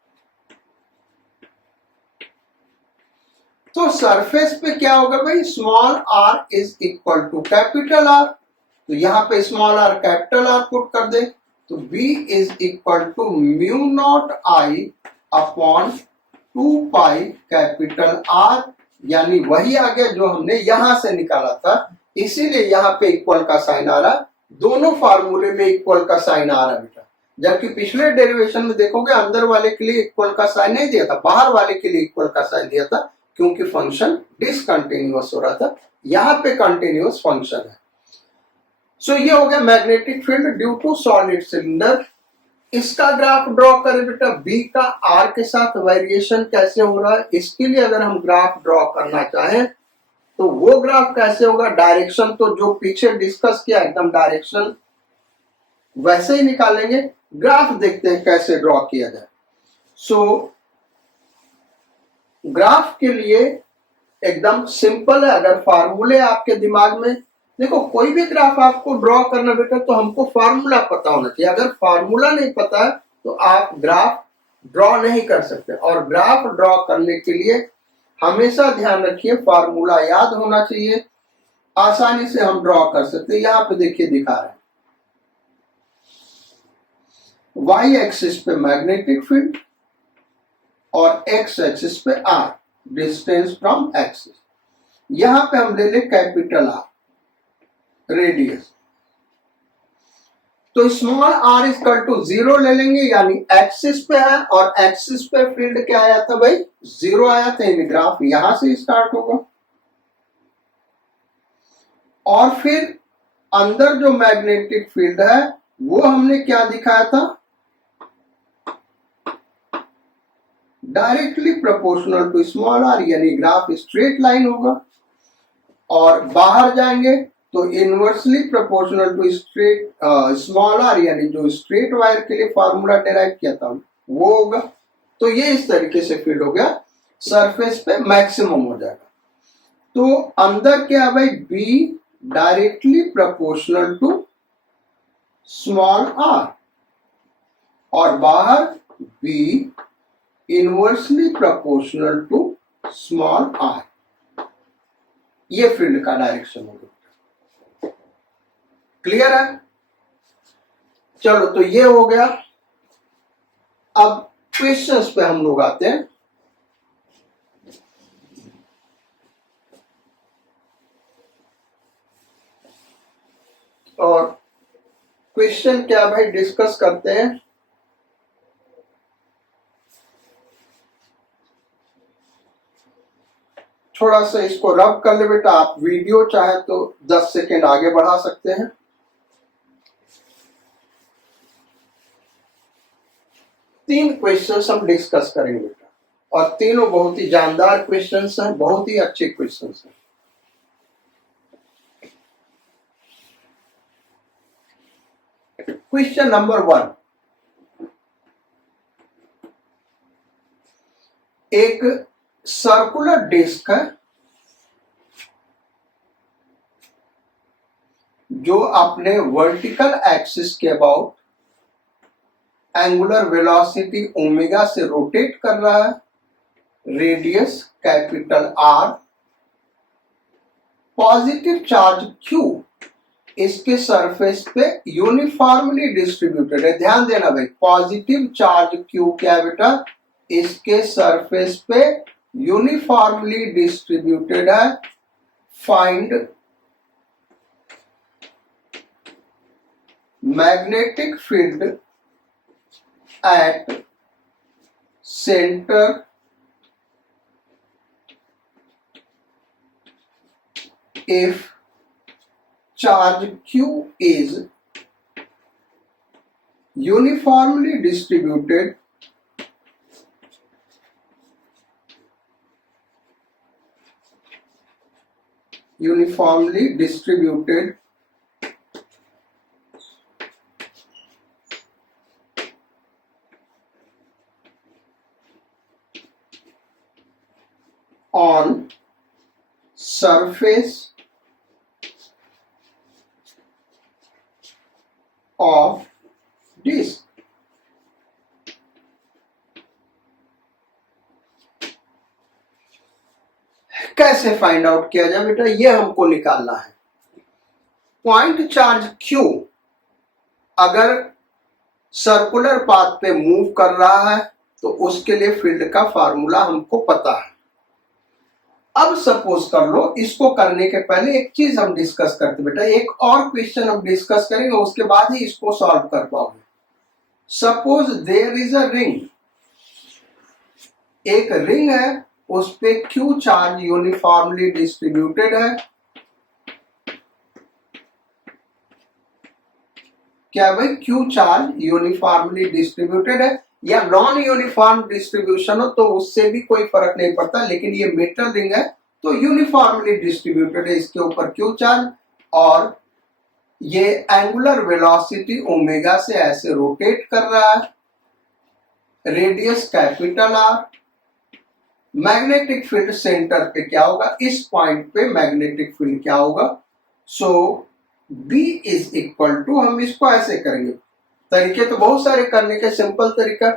तो सरफेस पे क्या होगा भाई, small r is equal to capital R, तो यहां पे small r capital R put कर दे, तो b is equal to mu naught I upon 2 pi capital R, यानी वही आ गया जो हमने यहां से निकाला था, इसीलिए यहां पे इक्वल का साइन आ रहा, दोनों फार्मूले में इक्वल का साइन आ रहा बेटा। जबकि पिछले डेरिवेशन में देखोगे अंदर वाले के लिए इक्वल का साइन नहीं दिया था, बाहर वाले के लिए इक्वल का साइन दिया था, क्योंकि फंक्शन डिसकंटिन्यूअस हो रहा था, यहां पे कंटिन्यूअस फंक्शन है। सो ये हो गया magnetic field due to solid cylinder. इसका ग्राफ ड्रॉ करें बेटा, बी का आर के साथ वेरिएशन कैसे हो रहा है, इसके लिए अगर हम ग्राफ ड्रॉ करना चाहें तो वो ग्राफ कैसे होगा, डायरेक्शन तो जो पीछे डिस्कस किया एकदम डायरेक्शन वैसे ही निकालेंगे, ग्राफ देखते हैं कैसे ड्रॉ किया जाए। सो ग्राफ के लिए एकदम सिंपल है। अगर फार्मूले आपके दिमाग में, देखो कोई भी ग्राफ आपको ड्रॉ करना बेटा तो हमको फार्मूला पता होना चाहिए। अगर फार्मूला नहीं पता है तो आप ग्राफ ड्रॉ नहीं कर सकते। और ग्राफ ड्रॉ करने के लिए हमेशा ध्यान रखिए फार्मूला याद होना चाहिए, आसानी से हम ड्रॉ कर सकते हैं। यहां पे देखिए दिखा रहे हैं वाई एक्सिस पे मैग्नेटिक फील्ड और एक्स एक्सिस पे आर, डिस्टेंस फ्रॉम एक्सिस। यहां पे हम ले ले कैपिटल आर, रेडियस। तो स्मॉल आर इक्वल टू 0 ले लेंगे, यानी एक्सिस पे है और एक्सिस पे फील्ड क्या आया था भाई, 0 आया था। इन ग्राफ यहां से स्टार्ट होगा और फिर अंदर जो मैग्नेटिक फील्ड है वो हमने क्या दिखाया था, directly proportional to small r, यानी ग्राफ स्ट्रेट लाइन होगा। और बाहर जाएंगे तो inversely proportional to straight small r, यानी जो स्ट्रेट वायर के लिए फॉर्मूला डेराइव किया था वो होगा। तो ये इस तरीके से फील्ड हो गया, सरफेस पे मैक्सिमम हो जाएगा। तो अंदर क्या है भाई, B directly proportional to small r और बाहर B inversely proportional to small r. ये फील्ड का डायरेक्शन होगा। क्लियर है? चलो तो ये हो गया। अब क्वेश्चंस पे हम लोग आते हैं। और क्वेश्चन क्या भाई डिस्कस करते हैं। थोड़ा सा इसको रब कर ले बेटा, आप वीडियो चाहे तो 10 सेकेंड आगे बढ़ा सकते हैं। तीन क्वेश्चंस हम डिस्कस करेंगे बेटा, और तीनों बहुत ही जानदार क्वेश्चंस हैं, बहुत ही अच्छे क्वेश्चंस हैं। क्वेश्चन नंबर 1, एक सर्कुलर डिस्क है जो अपने वर्टिकल एक्सिस के अबाउट एंगुलर वेलोसिटी ओमेगा से रोटेट कर रहा है, radius capital are, positive charge Q इसके सरफेस पे यूनिफॉर्मली डिस्ट्रीब्यूटेड है। ध्यान देना भाई, पॉजिटिव चार्ज क्यू क्या है बेटा, इसके सरफेस पे यूनिफॉर्मली डिस्ट्रीब्यूटेड है। Find magnetic field at centre if charge Q is uniformly distributed on surface of disk। कैसे फाइंड आउट किया जाए बेटा, ये हमको निकालना है। पॉइंट चार्ज Q अगर सर्कुलर पाथ पे मूव कर रहा है तो उसके लिए फील्ड का फार्मूला हमको पता है। अब सपोज कर लो, इसको करने के पहले एक चीज हम डिस्कस करते बेटा, एक और क्वेश्चन हम डिस्कस करेंगे, उसके बाद ही इसको सॉल्व कर पाओगे। Suppose there is a ring, एक रिंग है, उस पे क्यू चार्ज यूनिफॉर्मली डिस्ट्रीब्यूटेड है। क्या भाई, क्यू चार्ज यूनिफॉर्मली डिस्ट्रीब्यूटेड है या नॉन यूनिफॉर्म डिस्ट्रीब्यूशन हो तो उससे भी कोई फर्क नहीं पड़ता, लेकिन ये मेटल रिंग है तो यूनिफॉर्मली डिस्ट्रीब्यूटेड है। इसके ऊपर क्यू चार्ज और ये एंगुलर वेलोसिटी ओमेगा से ऐसे रोटेट कर रहा है, radius capital are, magnetic field centre पे क्या होगा, इस पॉइंट पे मैग्नेटिक फील्ड क्या होगा, सो B इज इक्वल टू, हम इसको ऐसे करेंगे, तरीके तो बहुत सारे करने के, सिंपल तरीका,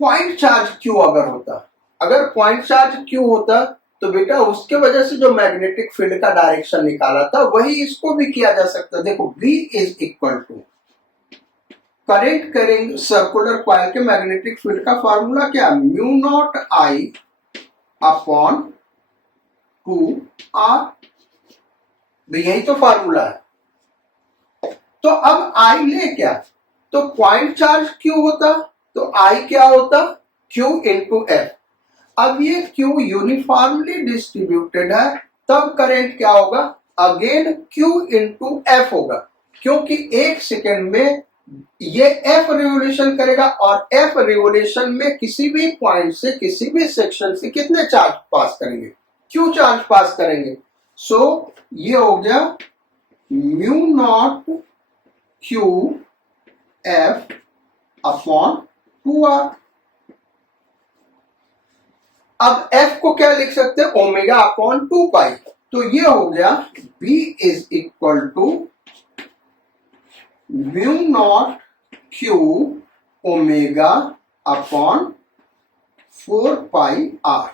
पॉइंट चार्ज Q अगर होता, अगर पॉइंट चार्ज Q होता तो बेटा उसके वजह से जो मैग्नेटिक फील्ड का डायरेक्शन निकाला था वही इसको भी किया जा सकता। देखो B is equal to current करेंगे सर्कुलर कॉइल के मैग्नेटिक फील्ड का फॉर्मूला क्या, mu naught I upon 2R, यही तो फॉर्मूला है। तो अब I ले क्या, तो पॉइंट चार्ज Q होता तो I क्या होता, Q इंटू F। अब ये Q यूनिफॉर्मली डिस्ट्रीब्यूटेड है, तब करंट क्या होगा, अगेन Q इंटू F होगा, क्योंकि एक सेकेंड में ये F रिवोल्यूशन करेगा और F रिवोल्यूशन में किसी भी पॉइंट से किसी भी सेक्शन से कितने चार्ज पास करेंगे, Q चार्ज पास करेंगे। सो ये हो गया mu naught Q F upon 2R। अब F को क्या लिख सकते हैं, ओमेगा अपॉन 2 पाई, तो ये हो गया B is equal to mu naught Q omega upon 4 pi R,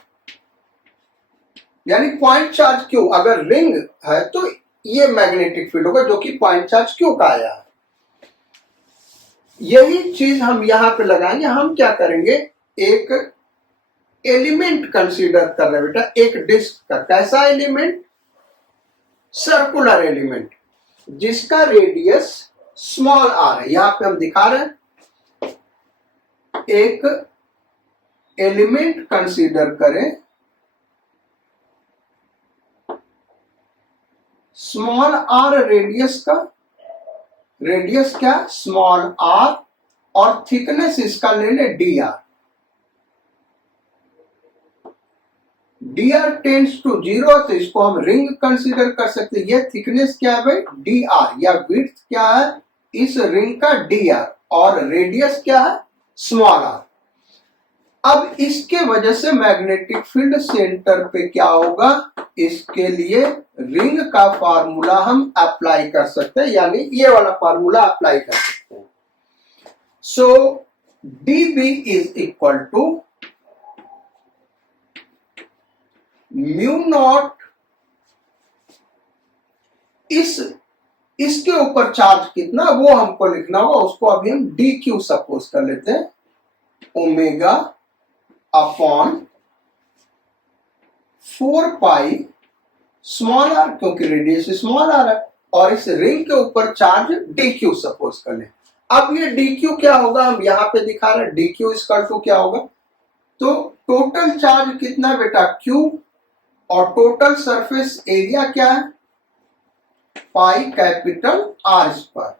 यानी पॉइंट चार्ज Q अगर रिंग है तो ये मैग्नेटिक फील्ड होगा जो कि पॉइंट चार्ज Q का आया है। यही चीज हम यहां पे लगाएंगे। हम क्या करेंगे, एक एलिमेंट कंसीडर कर रहे हैं बेटा, एक डिस्क का, कैसा एलिमेंट, सर्कुलर एलिमेंट जिसका रेडियस स्मॉल r है, यहां पे हम दिखा रहे हैं। एक एलिमेंट कंसीडर करें स्मॉल r रेडियस का, रेडियस क्या, स्मॉल r, और थिकनेस इसका ले ले dr, dr टेंड्स टू 0, तो इसको हम रिंग कंसीडर कर सकते हैं। ये थिकनेस क्या है भाई, dr, या विड्थ क्या है इस रिंग का dr, और रेडियस क्या है स्मॉल r। अब इसके वजह से मैग्नेटिक फील्ड सेंटर पे क्या होगा, इसके लिए रिंग का फार्मूला हम अप्लाई कर सकते हैं, यानी ये वाला फार्मूला अप्लाई कर सकते हैं। So dB is equal to mu naught, इसके ऊपर चार्ज कितना वो हमको लिखना होगा, उसको अभी हम dq सपोज कर लेते हैं, ओमेगा अपॉन 4 पाई स्मॉल r, क्योंकि रेडियस स्मॉल r है, और इस रिंग के ऊपर चार्ज dq सपोज कर ले। अब ये dq क्या होगा, हम यहां पे दिखा रहे हैं, dq इक्वल टू क्या होगा, तो टोटल चार्ज कितना बेटा q, और टोटल सरफेस एरिया क्या है, पाई capital R square.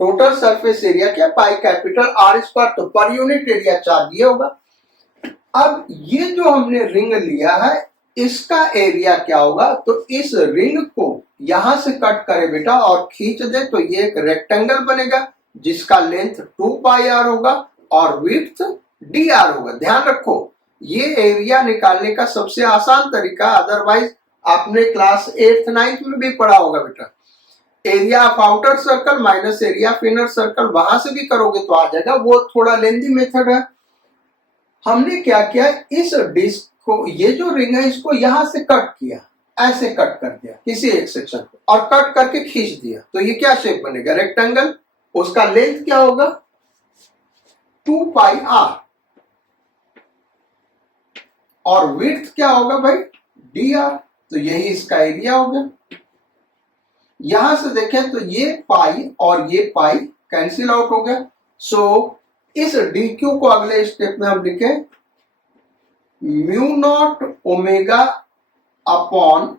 Total surface area क्या, पाई कैपिटल R स्क्वायर, तो पर यूनिट एरिया चार्ज ये होगा। अब ये जो हमने रिंग लिया है इसका एरिया क्या होगा, तो इस रिंग को यहां से कट करे बेटा और खींच दे तो ये एक रेक्टेंगल बनेगा जिसका लेंथ 2 पाई r होगा और विड्थ dr होगा। ध्यान रखो ये एरिया निकालने का सबसे आसान तरीका, अदरवाइज आपने क्लास 8th 9th में भी पढ़ा होगा बेटा, area of outer circle minus area of inner circle, वहां से भी करोगे तो आ जाएगा, वो थोड़ा लेंथी मेथड है। हमने क्या किया, इस डिस्क को, ये जो रिंग है इसको यहां से कट किया, ऐसे कट कर दिया किसी एक सेक्शन को, और कट करके खींच दिया, तो ये क्या शेप बनेगा, रेक्टेंगल। उसका लेंथ क्या होगा 2 पाई r, और विड्थ क्या होगा भाई dr, तो यही इसका एरिया हो गया। यहां से देखें तो ये पाई और ये पाई कैंसिल आउट हो गया। सो इस dq को अगले स्टेप में हम लिखें mu naught omega upon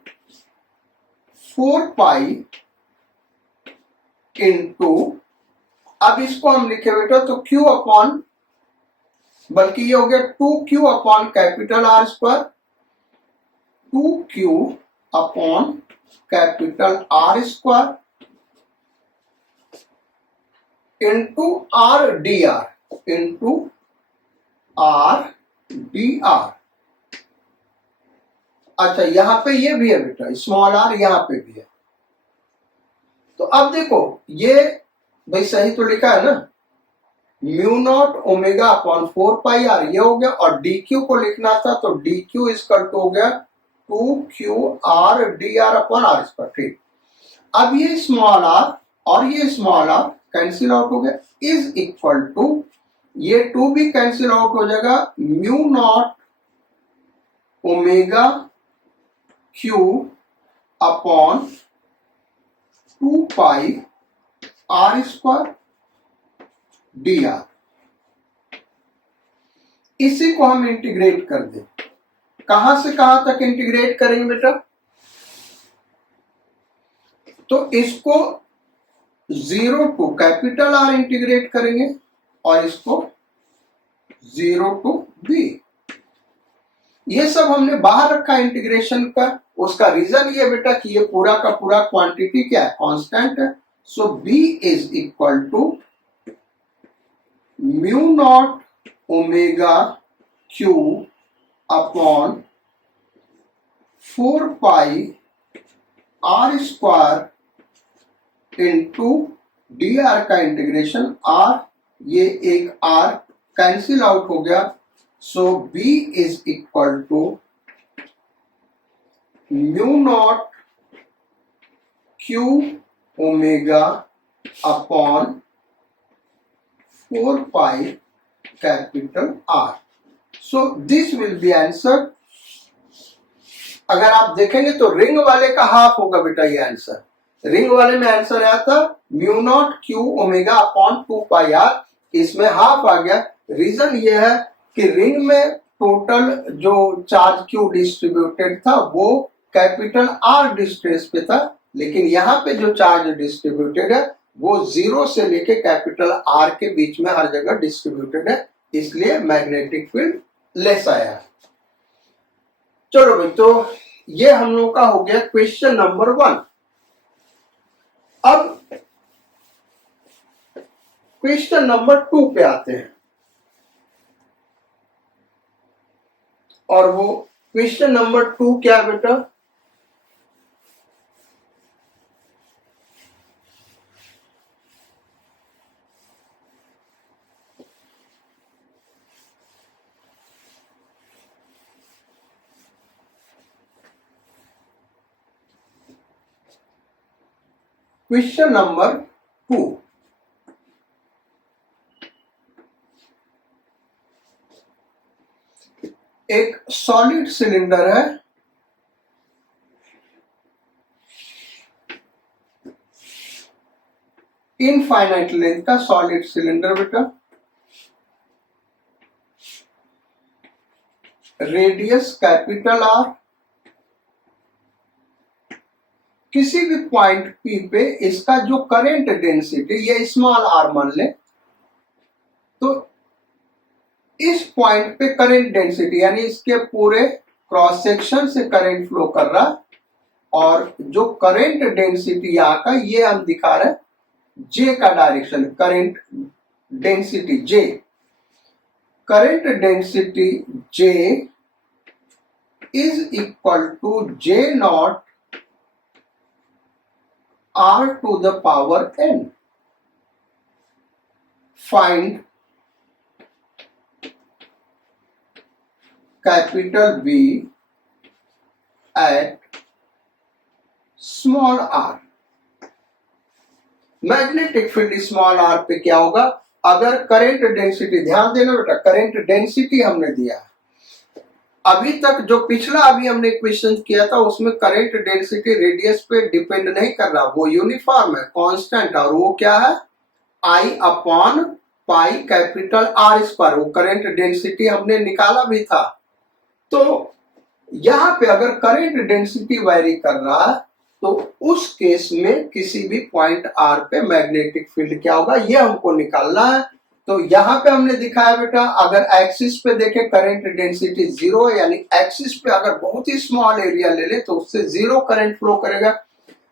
4 pi into, अब इसको हम लिखे बेटा तो q अपॉन, बल्कि ये हो गया 2q upon capital R square, 2q upon capital R square into R dr। Into R D R. अच्छा यहां पे ये भी है बेटा, स्मॉल आर यहां पे भी है। तो अब देखो ये भाई सही तो लिखा है ना, mu naught omega upon 4 pi R, ये हो गया। और डी क्यू को लिखना था तो डी क्यू इक्वल टू हो गया 2 Q R D R upon are square. ठीक, अब ये स्मॉल आर और ये स्मॉल आर कैंसिल आउट हो गया, इज इक्वल टू ये 2 भी कैंसिल आउट हो जाएगा, mu naught omega Q upon 2 pi R square d R. इसी को हम इंटीग्रेट कर दें। कहां से कहां तक इंटीग्रेट करेंगे बेटा? तो इसको 0 टू कैपिटल आर इंटीग्रेट करेंगे और इसको 0 टू बी। ये सब हमने बाहर रखा इंटीग्रेशन का। उसका रीजन ये बेटा कि ये पूरा का पूरा क्वांटिटी क्या है, कांस्टेंट है। So B is equal to mu naught omega Q upon 4 pi R square into D R का इंटीग्रेशन आर, ये एक आर कैंसिल आउट हो गया। So B is equal to mu naught Q omega upon 4 pi capital R. So this will be answer. अगर आप देखेंगे तो ring वाले का हाफ होगा बेटा ये आंसर। रिंग वाले में आंसर आया था mu naught Q omega upon 2 pi R, इसमें हाफ आ गया। रीजन ये है कि रिंग में टोटल जो चार्ज क्यू डिस्ट्रीब्यूटेड था वो कैपिटल आर डिस्टेंस पे था, लेकिन यहाँ पे जो चार्ज डिस्ट्रीब्यूटेड है वो 0 से लेके कैपिटल आर के बीच में हर जगह डिस्ट्रीब्यूटेड है, इसलिए मैग्नेटिक फील्ड लेस आया। चलो भाई, तो ये हम लोग का हो गया क्वेश्चन नंबर 1। अब क्वेश्चन नंबर 2 पे आते हैं, और वो क्वेश्चन नंबर 2 क्या है बेटा? क्वेश्चन नंबर 2, एक सॉलिड सिलेंडर है, इनफाइनाइट लेंथ का सॉलिड सिलेंडर बेटा, रेडियस कैपिटल आर, किसी भी पॉइंट पी पे इसका जो करंट डेंसिटी, ये स्मॉल आर मान ले, तो इस पॉइंट पे करंट डेंसिटी यानी इसके पूरे क्रॉस सेक्शन से करंट फ्लो कर रहा, और जो करंट डेंसिटी यहाँ का ये हम दिखा रहे हैं जे का direction, current density J, current density J is equal to J naught r to the power n. Find capital B at small r. Magnetic field small r पे क्या होगा? अगर करंट डेंसिटी, ध्यान देना बेटा, करंट डेंसिटी हमने दिया। अभी तक जो पिछला अभी हमने क्वेश्चन किया था उसमें करंट डेंसिटी रेडियस पे डिपेंड नहीं कर रहा, वो यूनिफॉर्म है, कांस्टेंट, और वो क्या है? I upon pi capital R square. वो करंट डेंसिटी हमने निकाला भी था। तो यहां पे अगर करंट डेंसिटी वेरी कर रहा है तो उस केस में किसी भी पॉइंट आर पे मैग्नेटिक फील्ड क्या होगा, ये हमको निकालना है। तो यहां पे हमने दिखाया बेटा, अगर एक्सिस पे देखें करंट डेंसिटी 0 है, यानी एक्सिस पे अगर बहुत ही स्मॉल एरिया ले ले तो उससे 0 करंट फ्लो करेगा।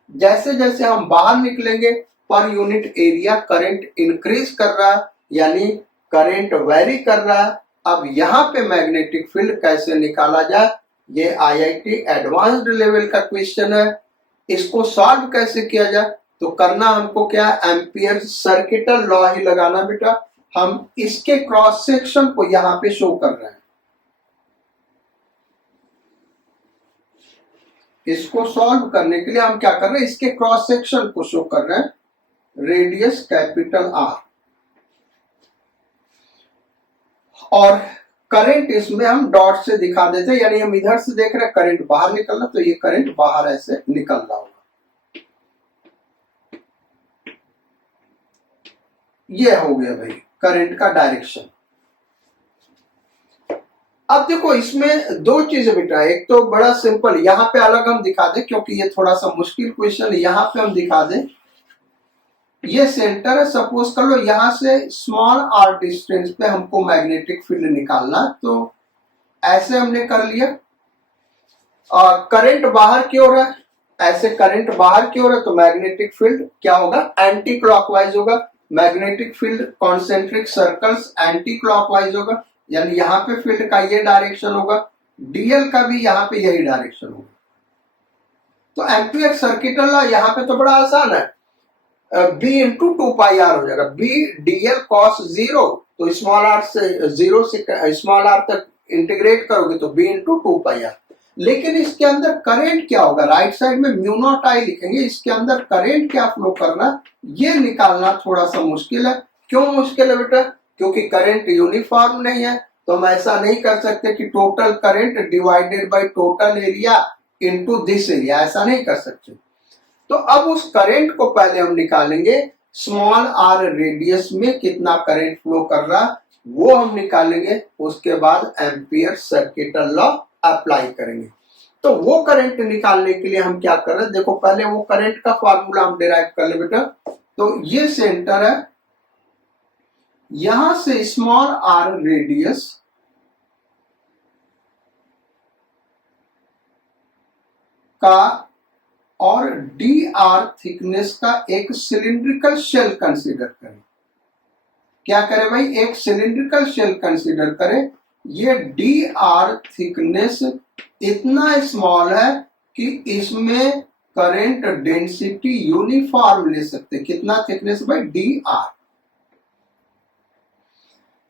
जैसे जैसे हम बाहर निकलेंगे पर यूनिट एरिया करंट इंक्रीज कर रहा है, यानी करंट वेरी कर रहा है। अब यहाँ पे मैग्नेटिक फील्ड कैसे निकाला जाए, ये आईआईटी एडवांस्ड लेवल का क्वेश्चन है। इसको सॉल्व कैसे किया जाए, तो करना हमको क्या, एम्पियर सर्किटल लॉ ही लगाना बेटा। हम इसके क्रॉस सेक्शन को यहाँ पे शो कर रहे हैं। इसको सॉल्व करने के लिए हम क्या कर रहे हैं, इसके क्रॉस सेक्शन को शो कर रहे हैं, रेडियस कैपिटल आर, और करंट इसमें हम डॉट से दिखा देते हैं, यानी हम इधर से देख रहे हैं करंट बाहर निकल रहा, तो ये करंट बाहर ऐसे निकल रहा होगा। ये हो गया भाई करंट का डायरेक्शन। अब देखो इसमें दो चीजें बेटा, एक तो बड़ा सिंपल, यहाँ पे अलग हम दिखा दें क्योंकि ये थोड़ा सा मुश्किल क्वेश्चन है। यहाँ पे हम दिखा दें, ये सेंटर है, सपोज कर लो यहां से स्मॉल आर डिस्टेंस पे हमको मैग्नेटिक फील्ड निकालना, तो ऐसे हमने कर लिया। करंट बाहर की ओर है, ऐसे करंट बाहर की ओर है, तो मैग्नेटिक फील्ड क्या होगा, एंटी क्लॉकवाइज होगा। Magnetic field concentric circles anti clockwise होगा, यानी यहाँ पे फील्ड का ये डायरेक्शन होगा, डीएल का भी यहाँ पे यही डायरेक्शन होगा। तो एम्पियर सर्किटल लॉ यहाँ पे तो बड़ा आसान है, b इंटू 2πr हो जाएगा, b dl cos 0, तो स्मॉल आर से 0 से स्मॉल आर तक इंटीग्रेट करोगे तो b इंटू 2πr। लेकिन इसके अंदर करंट क्या होगा, राइट साइड में म्यू नॉट आई लिखेंगे, इसके अंदर करंट क्या फ्लो करना ये निकालना थोड़ा सा मुश्किल है। क्यों मुश्किल है बेटा, क्योंकि करंट यूनिफॉर्म नहीं है, तो हम ऐसा नहीं कर सकते कि total current divided by total area into this area, ऐसा नहीं कर सकते। तो अब उस करंट को पहले हम निकालेंगे, स्मॉल आर रेडियस में कितना करंट फ्लो कर रहा वो हम निकालेंगे, उसके बाद एम्पियर सर्किटल लॉ अप्लाई करेंगे। तो वो करंट निकालने के लिए हम क्या कर रहे हैं, देखो पहले वो करंट का फार्मूला हम डिराइव कर ले बेटा। तो ये सेंटर है, यहां से स्मॉल आर रेडियस का और डी आर थिकनेस का एक सिलिंड्रिकल शेल कंसीडर करें। क्या करें भाई, एक सिलिंड्रिकल शेल कंसीडर करें। ये डी आर थिकनेस इतना स्मॉल है कि इसमें करंट डेंसिटी यूनिफॉर्म ले सकते। कितना थिकनेस भाई, डी आर।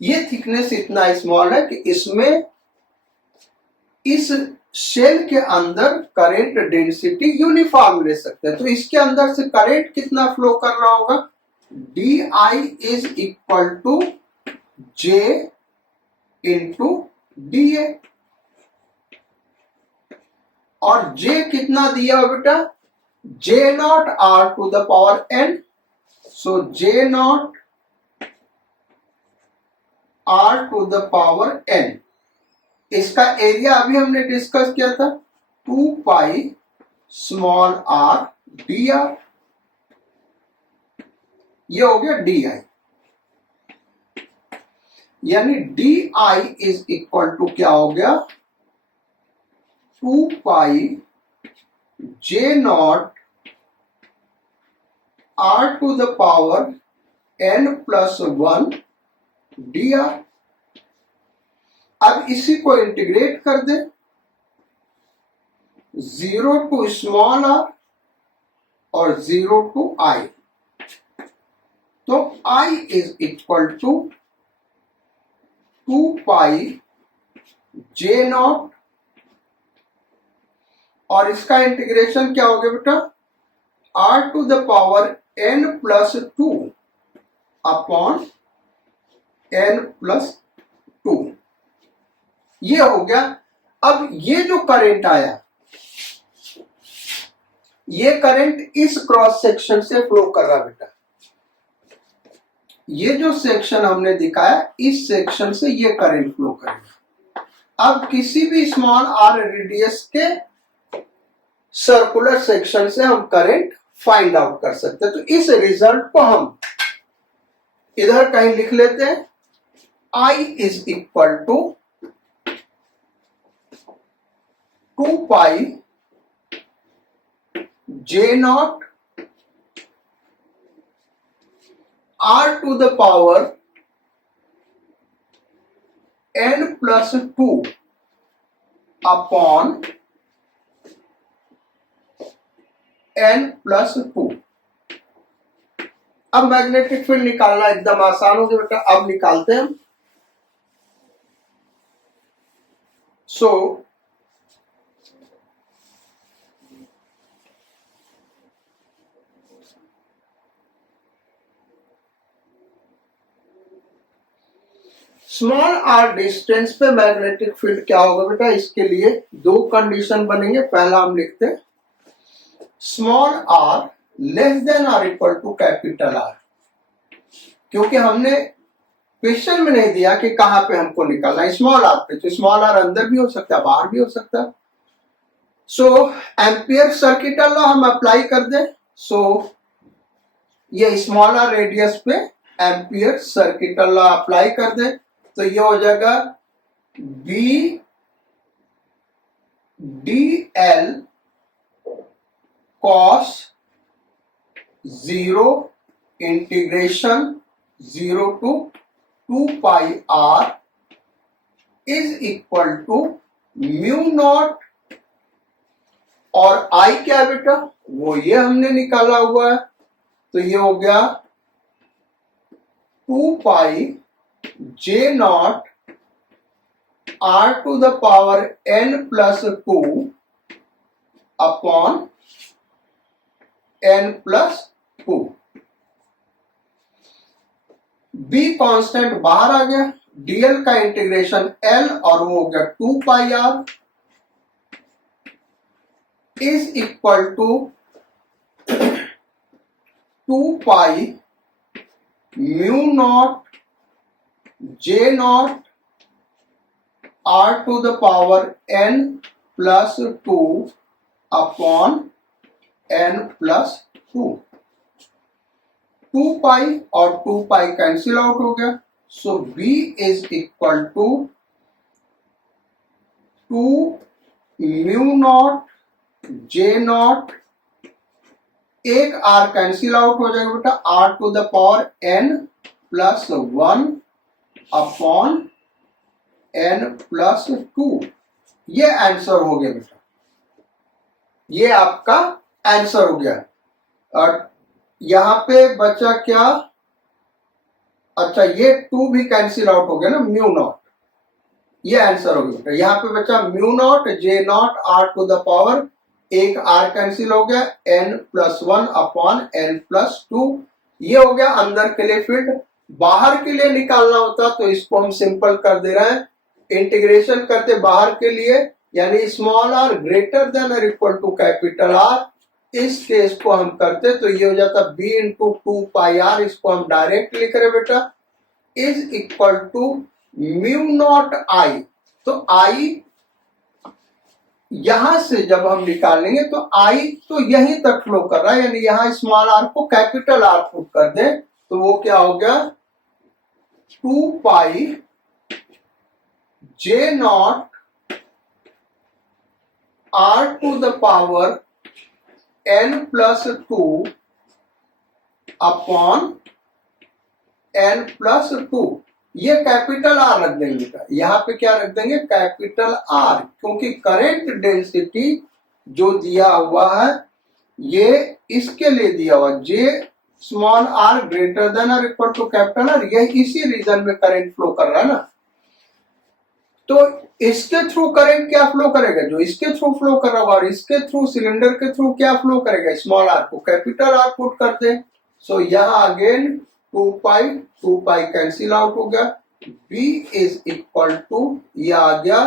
ये थिकनेस इतना स्मॉल है कि इसमें इस शेल के अंदर करंट डेंसिटी यूनिफॉर्म ले सकते हैं। तो इसके अंदर से करंट कितना फ्लो कर रहा होगा, D I is equal to J into D A, और जे कितना दिया हो बेटा, J naught R to the power N, so J naught R to the power N. इसका एरिया अभी हमने डिस्कस किया था, 2 pi small R D R, ये हो गया डी आई, यानी D I is equal to क्या हो गया, 2 pi J naught R to the power N plus 1 D R. अब इसी को इंटीग्रेट कर दे, 0 टू स्मॉल आर और 0 टू आई, तो I is equal to 2 pi J naught, और इसका इंटीग्रेशन क्या हो गया बेटा, R to the power N plus 2 upon N plus 2, ये हो गया। अब ये जो करंट आया, ये करंट इस क्रॉस सेक्शन से फ्लो कर रहा बेटा। ये जो सेक्शन हमने दिखाया, इस सेक्शन से ये करंट फ्लो करेगा। अब किसी भी स्मॉल आर रेडियस के सर्कुलर सेक्शन से हम करंट फाइंड आउट कर सकते हैं। तो इस रिजल्ट को हम इधर कहीं लिख लेते हैं, I is equal to 2 pi J naught R to the power n+2 upon n+2। अब मैग्नेटिक फील्ड निकालना एकदम आसान हो गया बेटा, अब निकालते हैं। सो स्मॉल आर डिस्टेंस पे मैग्नेटिक फील्ड क्या होगा बेटा, इसके लिए दो कंडीशन बनेंगे। पहला हम लिखते हैं small r less than or equal to capital R, क्योंकि हमने क्वेश्चन में नहीं दिया कि कहां पे हमको निकालना है, स्मॉल आर पे, तो स्मॉल आर अंदर भी हो सकता है बाहर भी हो सकता है। सो एम्पियर सर्किटल लॉ हम अप्लाई कर दें। सो ये स्मॉल आर रेडियस पे एम्पियर सर्किटल लॉ अप्लाई कर दें, तो ये हो जाएगा B D L cos 0 integration 0 to 2 pi r is equal to mu naught, और आई क्या है बेटा, वो ये हमने निकाला हुआ है, तो ये हो गया 2 pi j naught r to the power n+2 upon n+2। b constant बाहर आ गया, dl का इंटीग्रेशन l और वो हो गया 2 pi r is equal to 2 pi mu naught j naught r to the power n+2 upon n+2। 2 pi और 2 pi cancel out हो गया, so b is equal to 2 mu naught j naught, एक r cancel out हो जाएगा बेटा, r to the power n+1 upon n+2। ये answer हो गया बेटा, ये आपका आंसर हो गया। और यहां पे बचा क्या, अच्छा ये 2 भी कैंसिल आउट हो गया ना, म्यू नॉट, ये आंसर हो गया। यहां पे बचा mu naught J naught r to the power, एक r कैंसिल हो गया, n+1 अपॉन n+2। ये हो गया अंदर के लिए फील्ड। बाहर के लिए निकालना होता तो इसको हम सिंपल कर दे रहे हैं, इंटीग्रेशन करते बाहर के लिए, यानी स्मॉल आर ग्रेटर देन और इक्वल टू कैपिटल आर, इस केस को हम करते तो ये हो जाता b इंटू 2 पाई आर, इसको हम डायरेक्ट लिख रहे बेटा, is equal to mu naught I. तो आई यहां से जब हम निकालेंगे तो आई तो यहीं तक फ्लो कर रहा है, यानी यहां स्मॉल आर को कैपिटल आर पुट कर दें तो वो क्या हो गया 2 pi J naught r to the power n+2 upon n+2। ये कैपिटल आर रख देंगे, यहां पे क्या रख देंगे कैपिटल आर, क्योंकि करंट डेंसिटी जो दिया हुआ है ये इसके लिए दिया हुआ, जे स्मॉल आर ग्रेटर देन और इक्वल टू कैपिटल आर, ये इसी रीजन में करंट फ्लो कर रहा है ना। तो इसके थ्रू करंट क्या फ्लो करेगा, जो इसके थ्रू फ्लो कर रहा होगा, और इसके थ्रू सिलेंडर के थ्रू क्या फ्लो करेगा, स्मॉल आर को कैपिटल आर पुट करते हैं। सो यहां अगेन 2 पाई कैंसिल आउट हो गया, b इज इक्वल टू ये आ गया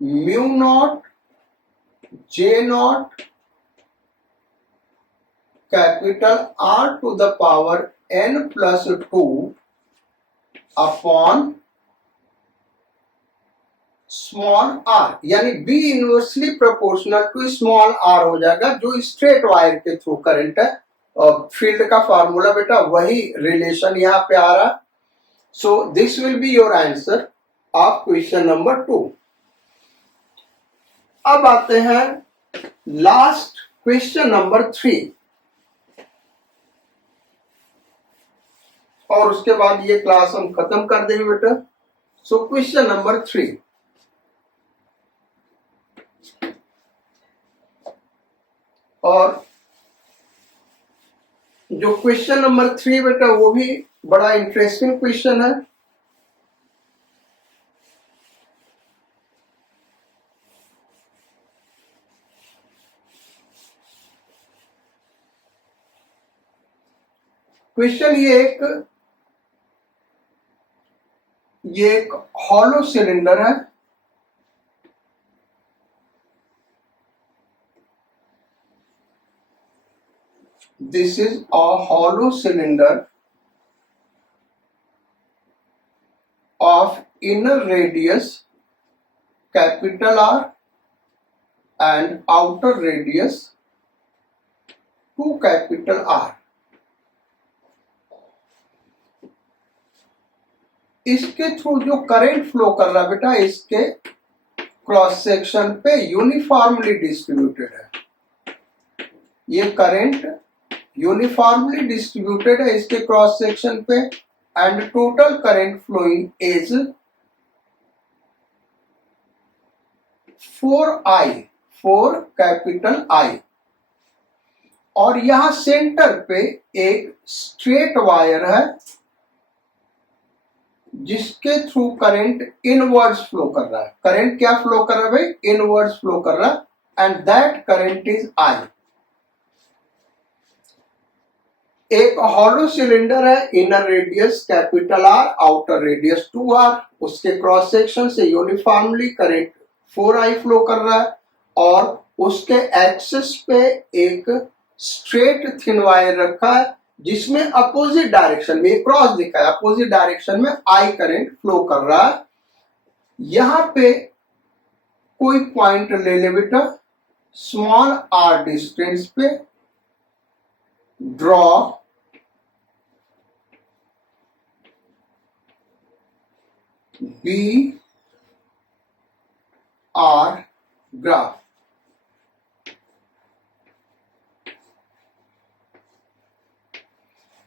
mu naught J naught capital R to the power n+2 upon small r, यानी b inversely proportional to small r हो जाएगा, जो स्ट्रेट वायर के थ्रू करंट है। और फील्ड का फार्मूला बेटा वही रिलेशन यहां पे आ रहा। सो this will be your answer of question number 2। अब आते हैं लास्ट क्वेश्चन नंबर 3, और उसके बाद ये क्लास हम खत्म कर देंगे बेटा। सो क्वेश्चन नंबर 3, और जो क्वेश्चन नंबर 3 बेटा वो भी बड़ा इंटरेस्टिंग क्वेश्चन है। क्वेश्चन ये एक हॉलो सिलेंडर है। This is a hollow cylinder of inner radius capital R and outer radius 2 capital R। इसके थ्रू जो करंट फ्लो कर रहा है बेटा, इसके क्रॉस सेक्शन पे यूनिफॉर्मली डिस्ट्रीब्यूटेड है। ये करंट यूनिफॉर्मली डिस्ट्रीब्यूटेड है इसके क्रॉस सेक्शन पे, and total current following is 4 capital I। और यहां सेंटर पे एक स्ट्रेट वायर है जिसके थ्रू करंट इनवर्ड्स फ्लो कर रहा है। करंट क्या फ्लो कर रहा है भाई? इनवर्ड्स फ्लो कर रहा है, and that current is I। एक हॉलो सिलेंडर है, inner radius capital R, outer radius 2R। उसके क्रॉस सेक्शन से यूनिफॉर्मली करंट 4I फ्लो कर रहा है, और उसके एक्सिस पे एक स्ट्रेट थिन वायर रखा है जिसमें अपोजिट डायरेक्शन में क्रॉस दिखा है, अपोजिट डायरेक्शन में I करंट फ्लो कर रहा है। यहां पे कोई पॉइंट ले ले बेटा, स्मॉल r डिस्टेंस पे ड्रॉ B R ग्राफ।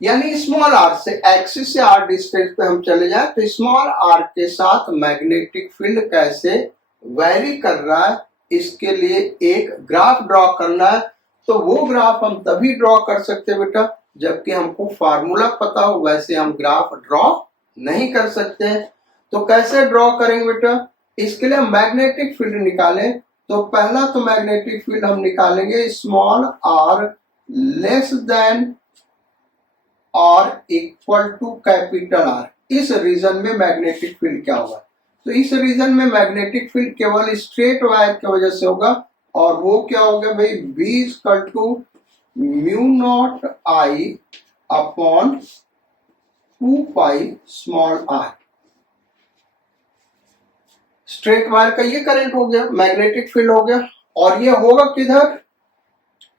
यानी स्मॉल r से, एक्सिस से r डिस्टेंस पे हम चले जाए तो स्मॉल r के साथ मैग्नेटिक फील्ड कैसे वेरी कर रहा है, इसके लिए एक ग्राफ ड्रॉ करना है। तो वो ग्राफ हम तभी ड्रॉ कर सकते हैं बेटा जबकि हमको फार्मूला पता हो, वैसे हम ग्राफ ड्रॉ नहीं कर सकते। तो कैसे ड्रॉ करेंगे बेटा? इसके लिए हम मैग्नेटिक फील्ड निकालें। तो पहला तो मैग्नेटिक फील्ड हम निकालेंगे स्मॉल r लेस देन और इक्वल टू कैपिटल R। इस रीजन में मैग्नेटिक फील्ड क्या होगा? तो इस रीजन में मैग्नेटिक फील्ड केवल स्ट्रेट वायर की वजह से होगा, और वो क्या होगा भाई? B equal to mu naught I upon 2 pi small r। Straight wire का ये करंट हो गया, मैग्नेटिक फील्ड हो गया। और ये होगा किधर?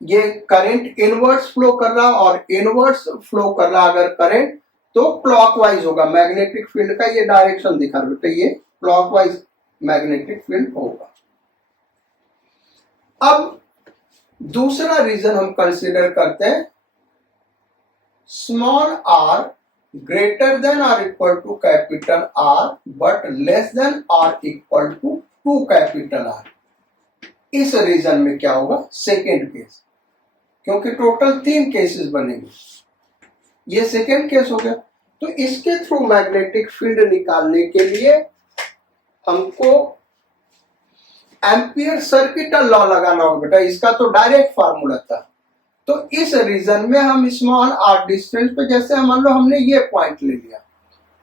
ये करंट इनवर्ड्स फ्लो कर रहा, और इनवर्ड्स फ्लो कर रहा अगर करंट तो क्लॉकवाइज होगा। मैग्नेटिक फील्ड का ये डायरेक्शन दिखा रहा है, ये क्लॉकवाइज मैग्नेटिक फील्ड होगा। अब दूसरा रीजन हम कंसीडर करते हैं, स्मॉल r ग्रेटर देन और equal to capital R but less than और इक्वल टू 2 कैपिटल R। इस रीजन में क्या होगा? सेकेंड केस, क्योंकि टोटल 3 केसेस बनेंगे, ये सेकेंड केस हो गया। तो इसके थ्रू मैग्नेटिक फील्ड निकालने के लिए हमको एम्पियर सर्किटल लॉ लगाना होगा बेटा। इसका तो डायरेक्ट फार्मूला था। तो इस रीजन में हम स्मॉल r डिस्टेंस पे, जैसे मान लो हमने ये पॉइंट ले लिया,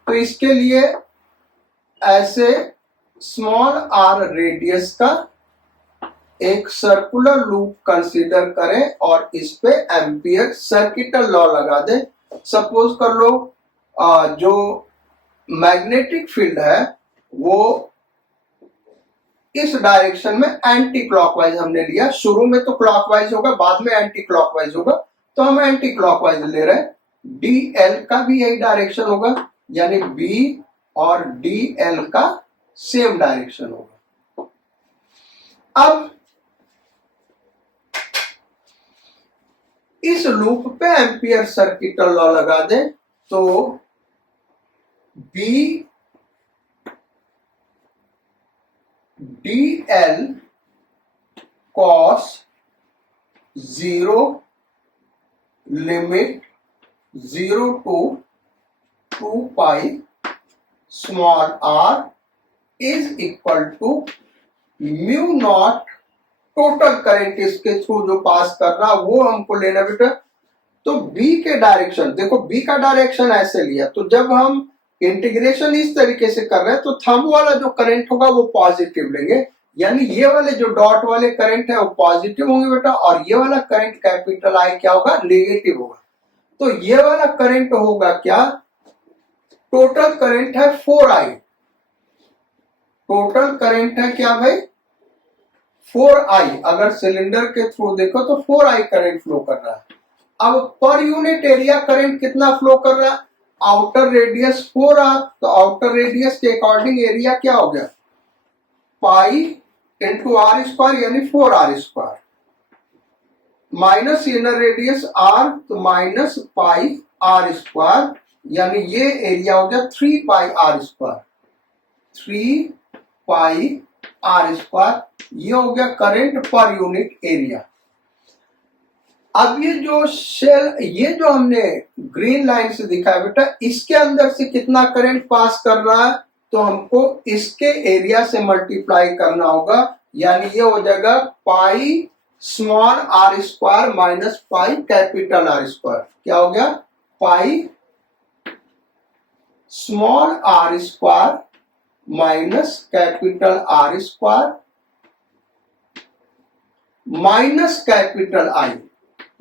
तो इसके लिए ऐसे स्मॉल r रेडियस का एक सर्कुलर लूप कंसीडर करें और इस पे एम्पियर सर्किटल लॉ लगा दें। सपोज कर लो जो मैग्नेटिक फील्ड है वो इस डायरेक्शन में एंटी क्लॉकवाइज हमने लिया। शुरू में तो क्लॉकवाइज होगा, बाद में एंटी क्लॉकवाइज होगा, तो हम एंटी क्लॉकवाइज ले रहे हैं। DL का भी यही डायरेक्शन होगा, यानी B और DL का सेम डायरेक्शन होगा। अब इस लूप पे एम्पियर सर्किटल लॉ लगा दें, तो B dl cos 0 limit 0 to 2 pi small r is equal to mu naught total current इसके थ्रू जो पास कर रहा वो हमको लेना बेटा। तो बी के डायरेक्शन देखो, बी का डायरेक्शन ऐसे लिया, तो जब हम इंटीग्रेशन इस तरीके से कर रहे हैं तो थंब वाला जो करंट होगा वो पॉजिटिव लेंगे, यानी ये वाले जो डॉट वाले करंट है वो पॉजिटिव होंगे बेटा, और ये वाला करंट कैपिटल आई क्या होगा, नेगेटिव होगा। तो ये वाला करंट होगा क्या, टोटल करंट है 4i, टोटल करंट है क्या भाई 4i। अगर सिलेंडर के थ्रू देखो तो 4i करंट फ्लो कर रहा है। अब पर यूनिट एरिया करंट कितना फ्लो कर रहा है, आउटर रेडियस 4r, तो आउटर रेडियस के अकॉर्डिंग एरिया क्या हो गया, पाई इंटू आर स्क्वायर यानी 4r square, minus inner radius r, तो माइनस पाई आर स्क्वायर, यानी ये एरिया हो गया 3 pi R square, 3 pi R square. ये हो गया करंट पर यूनिट एरिया। अब ये जो शेल, ये जो हमने ग्रीन लाइन से दिखाया बेटा, इसके अंदर से कितना करंट पास कर रहा है, तो हमको इसके एरिया से मल्टीप्लाई करना होगा, यानी ये हो जाएगा pi small are square minus pi capital R square. क्या हो गया, pi small are square minus capital R square minus capital I.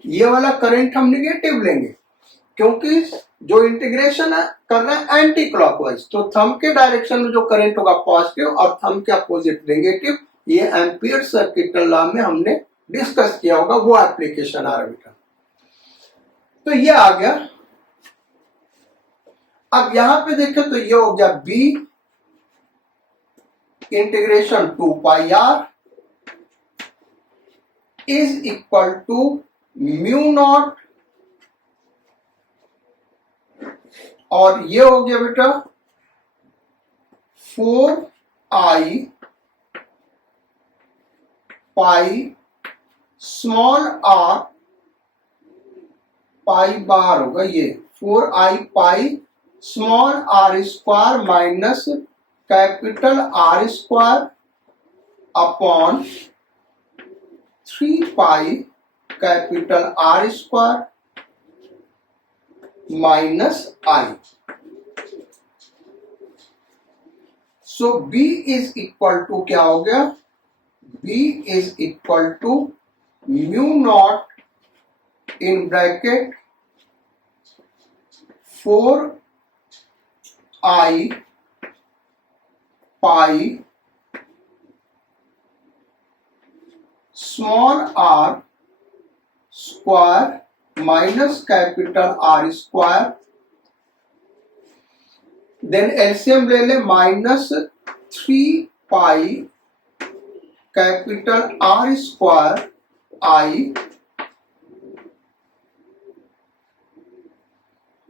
ये वाला करंट हम निगेटिव लेंगे क्योंकि जो इंटीग्रेशन है कर रहे हैं एंटी क्लॉकवाइज, तो थंब के डायरेक्शन में जो करंट होगा पॉजिटिव और थंब के अपोजिट नेगेटिव। ये एम्पियर सर्किट लॉ में हमने डिस्कस किया होगा, वो एप्लीकेशन आ रहा बेटा। तो ये आ गया। अब यहां पे देखें तो ये हो गया B integration 2 pi R is equal to mu naught, और ये हो गया बेटा 4i पाई स्मॉल आर, पाई बार होगा ये 4i pi small are square minus capital R square upon 3 pi capital R square minus I. So B is equal to क्या हो गया, B is equal to mu naught in bracket 4i pi small are square minus capital R square, then LCM ले ले minus 3 pi capital R square I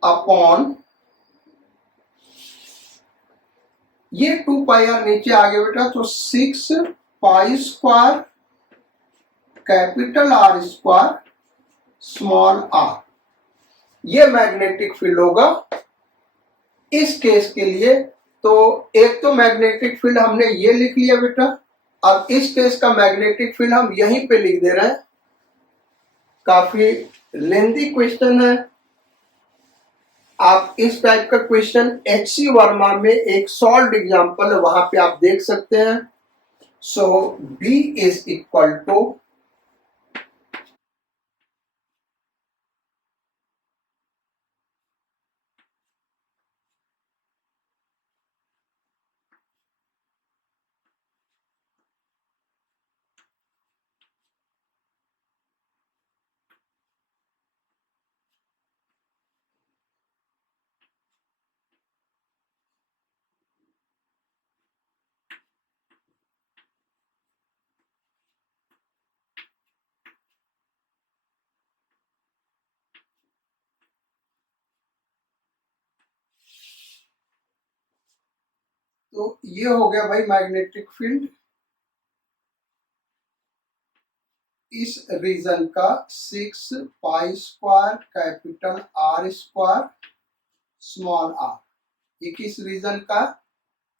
upon, ये 2 pi are नीचे आ गया बेटा, तो 6 pi square capital R square small r. ये magnetic field होगा इस केस के लिए। तो एक तो मैग्नेटिक फील्ड हमने ये लिख लिया बेटा, अब इस केस का मैग्नेटिक फील्ड हम यहीं पे लिख दे रहे हैं। काफी लेंथी क्वेश्चन है, आप इस टाइप का क्वेश्चन HC वर्मा में एक सॉल्व एग्जांपल है, वहां पे आप देख सकते हैं। सो B इज इक्वल टू, तो ये हो गया भाई मैग्नेटिक फील्ड। इस रीजन का 6 pi square capital R square small r, ये किस रीजन का,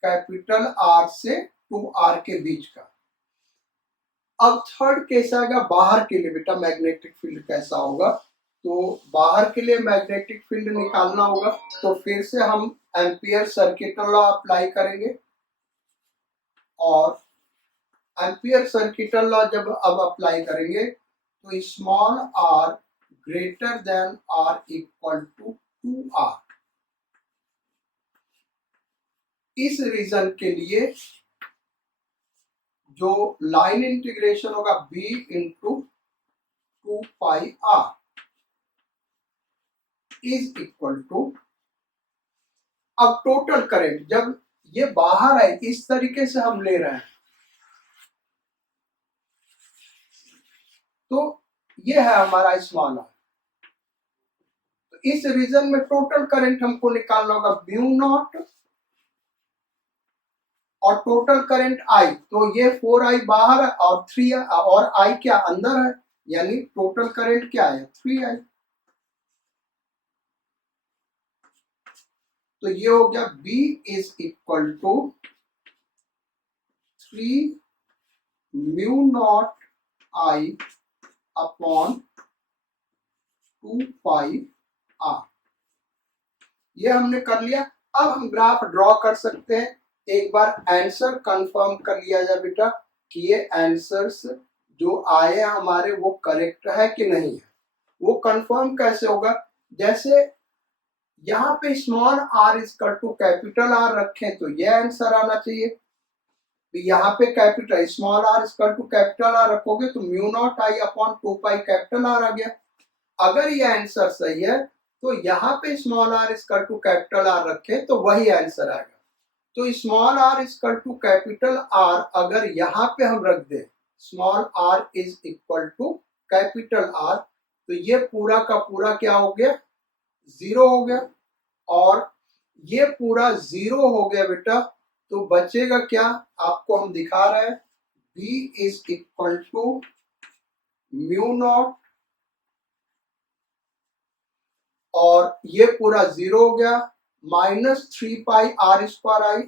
कैपिटल आर से 2r के बीच का। अब थर्ड केस आएगा बाहर के लिए, बेटा मैग्नेटिक फील्ड कैसा होगा, तो बाहर के लिए मैग्नेटिक फील्ड निकालना होगा, तो फिर से हम एम्पियर सर्किट लॉ अप्लाई करेंगे, और एम्पियर सर्किट लॉ जब अब अप्लाई करेंगे तो small r greater than r equal to 2r, इस रीजन के लिए जो लाइन इंटीग्रेशन होगा b into 2 pi r is equal to, अब टोटल करंट जब ये बाहर आए इस तरीके से हम ले रहे हैं, तो ये है हमारा स्मॉल आर, तो इस रीजन में टोटल करंट हमको निकालना होगा म्यू नॉट और टोटल करंट आई, तो ये 4i बाहर है और 3 और i क्या अंदर है, यानी टोटल करंट क्या है 3i, तो ये हो गया B is equal to 3 mu naught I upon 2 pi R, ये हमने कर लिया। अब हम ग्राफ ड्रॉ कर सकते हैं, एक बार आंसर कंफर्म कर लिया जाए बेटा कि ये आंसर्स जो आए हमारे वो करेक्ट है कि नहीं है। वो कंफर्म कैसे होगा, जैसे यहाँ पे small r equal to capital R रखें तो ये आंसर आना चाहिए, तो यहाँ पे capital small r equal to capital R रखोगे तो mu naught I upon 2 pi capital R आ गया। अगर ये आंसर सही है तो यहाँ पे small r equal to capital R रखें तो वही आंसर आएगा। तो small r equal to capital R अगर यहाँ पे हम रख दें small r is equal to capital R, तो ये पूरा का पूरा क्या हो गया, 0 हो गया, और ये पूरा 0 हो गया बेटा, तो बचेगा क्या, आपको हम दिखा रहे हैं B is equal to mu naught, और ये पूरा 0 हो गया, minus 3 pi R square I,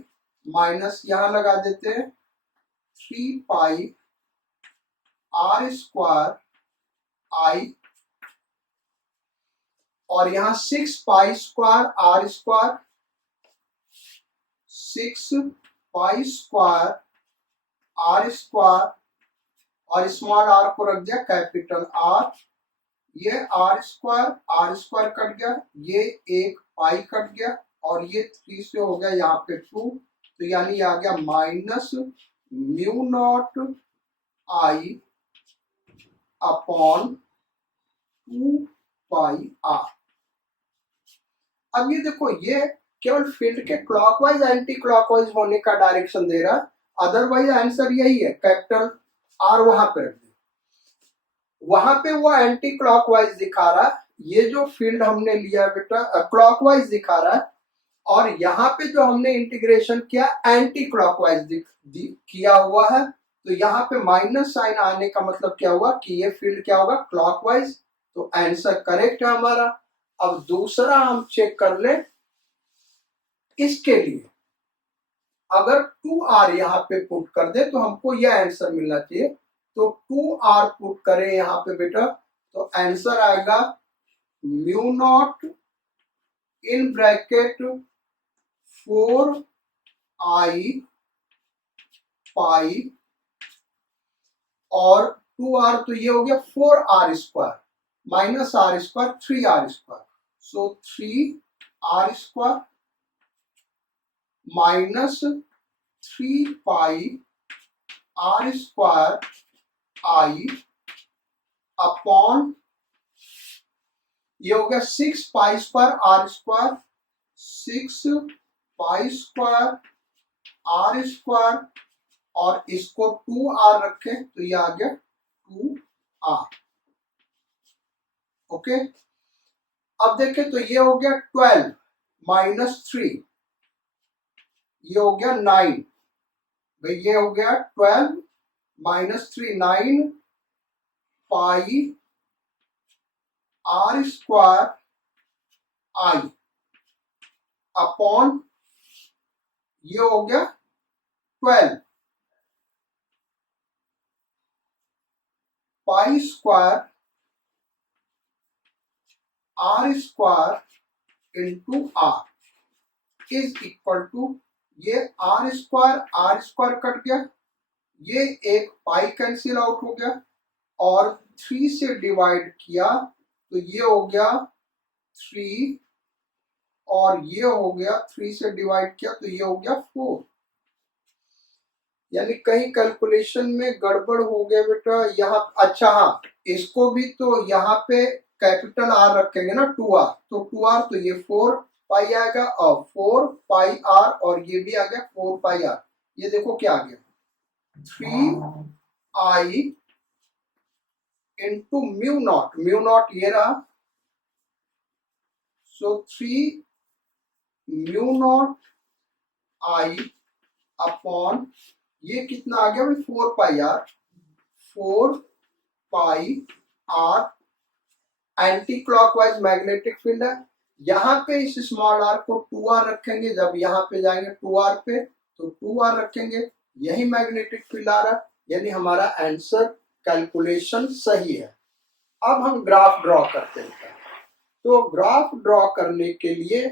minus यहां लगा देते हैं 3 पाई R स्क्वायर आई, और यहां 6 pi square R square, 6 pi square R square, और स्मॉल r को रख दिया कैपिटल R, ये R स्क्वायर कट गया, ये एक पाई कट गया, और ये 3 से हो गया यहाँ पे 2, तो यानी आ गया minus mu naught I upon 2 pi R। अब ये देखो, ये केवल फील्ड के क्लॉकवाइज एंटी क्लॉकवाइज होने का डायरेक्शन दे रहा, अदरवाइज आंसर यही है, कैपिटल R वहां पे रख दे, वहां पे वो एंटी क्लॉकवाइज दिखा रहा, ये जो फील्ड हमने लिया बेटा क्लॉकवाइज दिखा रहा है, और यहाँ पे जो हमने इंटीग्रेशन किया एंटी क्लॉकवाइज किया हुआ है, तो यहाँ पे माइनस साइन आने का मतलब क्या हुआ कि ये फील्ड क्या होगा क्लॉकवाइज, तो आंसर करेक्ट है हमारा। अब दूसरा हम चेक कर ले, इसके लिए अगर 2r यहाँ पे पुट कर दे तो हमको यह आंसर मिलना चाहिए, तो 2r पुट करें यहाँ पे बेटा, तो आंसर आएगा mu naught in bracket 4i पाई, और 2r तो ये हो गया 4r square minus r square 3r square, so 3r square minus 3 pi R square I upon, ये हो गया 6 pi square R square, 6 pi square R square, और इसको 2r रखें तो ये आ गया 2r। ओके, अब देखें तो ये हो गया 12 माइनस 3, ये हो गया 9, भाई ये हो गया 12 minus 3 9, pi R square I upon ये हो गया 12 pi square R square into R is equal to ये आर स्क्वायर कट गया, ये एक पाई कैंसिल आउट हो गया और 3 से डिवाइड किया तो ये हो गया 3 और ये हो गया 3 से डिवाइड किया तो ये हो गया 4। यानी कहीं कैलकुलेशन में गड़बड़ हो गया बेटा यहाँ। अच्छा हाँ, इसको भी तो यहाँ पे कैपिटल आर रखेंगे ना 2r, तो 2r तो ये 4 पाई आएगा और 4 पाई आर और ये भी आ गया 4 पाई आर। ये देखो क्या आ गया 3i इंटू म्यू नॉट ये रहा, so 3 mu naught I upon ये कितना आ गया भाई 4 pi R, 4 pi R anti clockwise magnetic field है। यहाँ पे इस स्मॉल आर को 2r रखेंगे, जब यहाँ पे जाएंगे 2r पे तो 2r रखेंगे, यही मैग्नेटिक फील्ड आ रहा, यानी हमारा आंसर कैलकुलेशन सही है। अब हम ग्राफ ड्रॉ करते हैं। तो ग्राफ ड्रॉ करने के लिए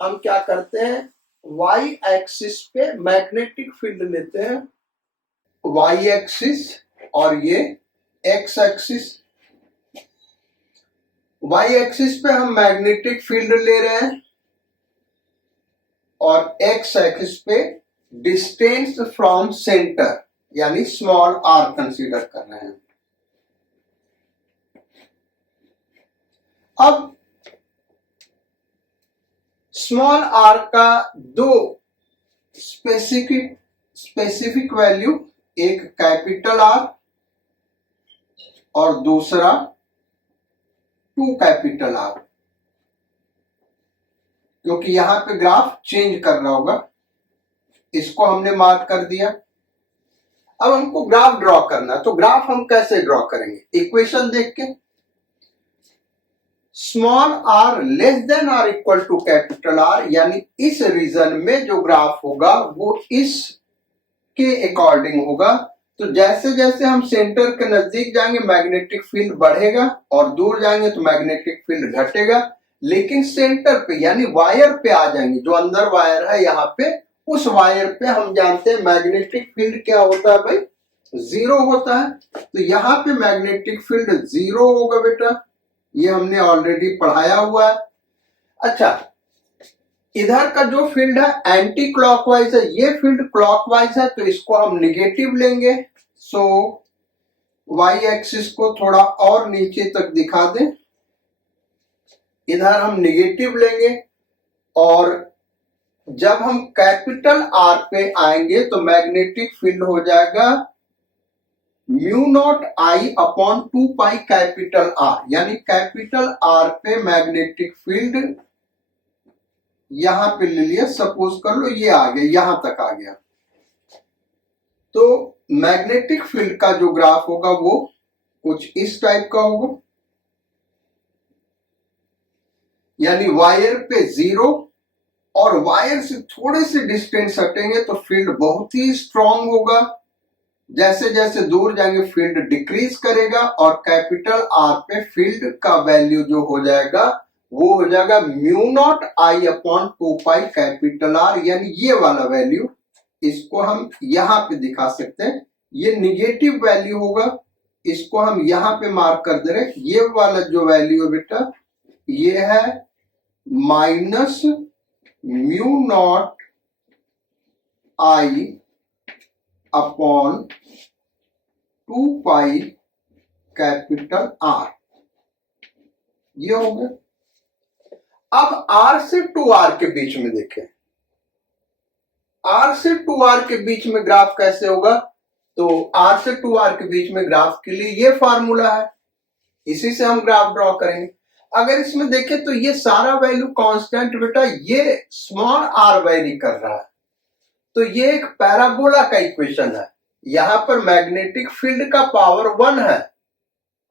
हम क्या करते हैं, y एक्सिस पे मैग्नेटिक फील्ड लेते हैं, y एक्सिस और ये x एक्सिस। y एक्सिस पे हम मैग्नेटिक फील्ड ले रहे हैं और x एक्सिस पे डिस्टेंस फ्रॉम सेंटर यानी स्मॉल r कंसीडर कर रहे हैं। अब स्मॉल r का दो स्पेसिफिक वैल्यू, एक कैपिटल R और दूसरा 2 कैपिटल R, क्योंकि यहां पे ग्राफ चेंज करना होगा, इसको हमने मार्क कर दिया। अब हमको ग्राफ ड्रॉ करना है, तो ग्राफ हम कैसे ड्रॉ करेंगे, इक्वेशन देख के small r less than r equal to capital R, यानी इस रीजन में जो ग्राफ होगा वो इस के अकॉर्डिंग होगा। तो जैसे जैसे हम सेंटर के नजदीक जाएंगे मैग्नेटिक फील्ड बढ़ेगा और दूर जाएंगे तो मैग्नेटिक फील्ड घटेगा, लेकिन सेंटर पे यानी वायर पे आ जाएंगे, जो अंदर वायर है यहाँ पे, उस वायर पे हम जानते हैं मैग्नेटिक फील्ड क्या होता है भाई, 0 होता है। तो यहाँ पे मैग्नेटिक फील्ड 0 होगा बेटा, ये हमने ऑलरेडी पढ़ाया हुआ है। अच्छा, इधर का जो फील्ड है एंटी क्लॉकवाइज है, ये फील्ड क्लॉकवाइज है तो इसको हम निगेटिव लेंगे। सो y एक्सिस को थोड़ा और नीचे तक दिखा दें, इधर हम निगेटिव लेंगे और जब हम कैपिटल R पे आएंगे तो मैग्नेटिक फील्ड हो जाएगा mu naught I upon 2 pi capital R, यानी कैपिटल R पे मैग्नेटिक फील्ड यहां पे ले लिया, सपोज कर लो ये आ गया, यहां तक आ गया। तो मैग्नेटिक फील्ड का जो ग्राफ होगा वो कुछ इस टाइप का होगा, यानी वायर पे 0 और वायर से थोड़े से डिस्टेंस हटेंगे तो फील्ड बहुत ही स्ट्रांग होगा, जैसे जैसे दूर जाएंगे फील्ड डिक्रीज करेगा और कैपिटल R पे फील्ड का वैल्यू जो हो जाएगा वो हो जाएगा mu naught I upon 2 pi capital R, यानी ये वाला वैल्यू, इसको हम यहां पे दिखा सकते हैं, ये निगेटिव वैल्यू होगा, इसको हम यहां पे मार्क कर दे रहे, ये वाला जो वैल्यू है बेटा ये है minus mu naught I upon 2 pi capital R, ये हो गया। अब R से 2R के बीच में देखें, R से 2R के बीच में ग्राफ कैसे होगा, तो R से 2R के बीच में ग्राफ के लिए ये फार्मूला है, इसी से हम ग्राफ ड्रॉ करेंगे। अगर इसमें देखें तो ये सारा वैल्यू कांस्टेंट बेटा, ये स्मॉल r वेरी कर रहा है, तो ये एक पैराबोला का इक्वेशन है, यहां पर मैग्नेटिक फील्ड का पावर 1 है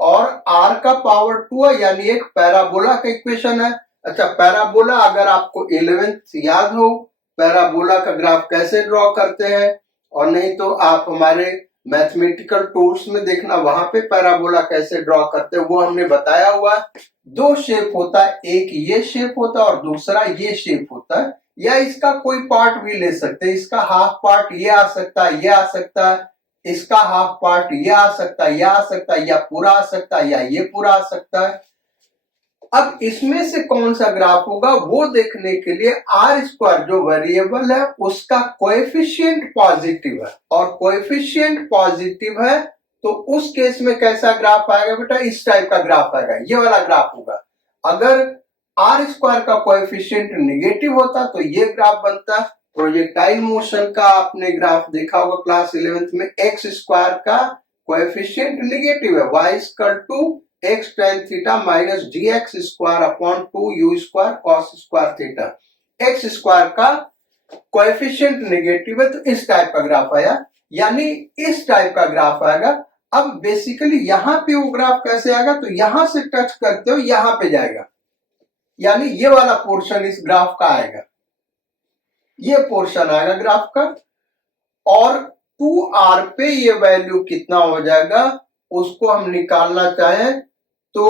और r का पावर 2 है, यानी एक पैराबोला का इक्वेशन है। अच्छा, पैराबोला अगर आपको 11th याद हो, पैराबोला का ग्राफ कैसे ड्रॉ करते हैं, और नहीं तो आप हमारे मैथमेटिकल टूल्स में देखना, वहां पे पैराबोला कैसे ड्रॉ करते हैं वो हमने बताया हुआ है। दो शेप होता है, एक ये शेप होता है और दूसरा ये शेप होता है, या इसका कोई पार्ट भी ले सकते हैं। इसका हाफ पार्ट ये आ सकता है, ये आ सकता है, इसका हाफ पार्ट ये आ सकता है, ये आ सकता है, या पूरा आ सकता है, या ये पूरा आ सकता है। अब इसमें से कौन सा ग्राफ होगा वो देखने के लिए आर स्क्वायर जो वेरिएबल है उसका कोएफिशिएंट पॉजिटिव है, और कोएफिशिएंट पॉजिटिव है तो उस केस में कैसा ग्राफ आएगा बेटा, इस टाइप का ग्राफ आएगा, ये वाला ग्राफ होगा। अगर आर स्क्वायर का कोएफिशिएंट निगेटिव होता तो ये ग्राफ बनता। प्रोजेक्टाइल मोशन का आपने ग्राफ देखा होगा क्लास 11th में, एक्स स्क्वायर का कोएफिशिएंट निगेटिव है, y equal to X tan theta minus D X square upon 2 U square cos square theta. X square का कोएफिशिएंट निगेटिव है तो इस टाइप का ग्राफ आया, यानी इस टाइप का ग्राफ आएगा। अब बेसिकली यहां पे वो ग्राफ कैसे आएगा, तो यहां से टच करते हो यहां पे जाएगा, यानी ये वाला पोर्शन इस ग्राफ का आएगा, ये पोर्शन आएगा ग्राफ का। और 2r पे ये वैल्यू कितना हो जाएगा उसको हम निकालना चाहें तो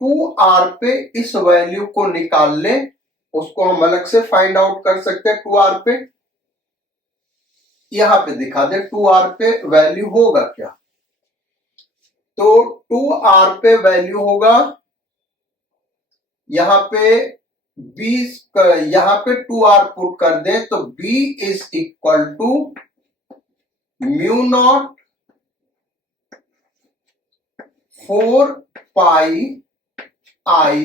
2r पे इस वैल्यू को निकाल ले, उसको हम अलग से फाइंड आउट कर सकते हैं। 2r पे यहां पे दिखा दे 2r पे वैल्यू होगा क्या, तो 2r पे वैल्यू होगा यहां पे 20, यहां पे 2r पुट कर दे तो b is equal to mu naught 4 pi I,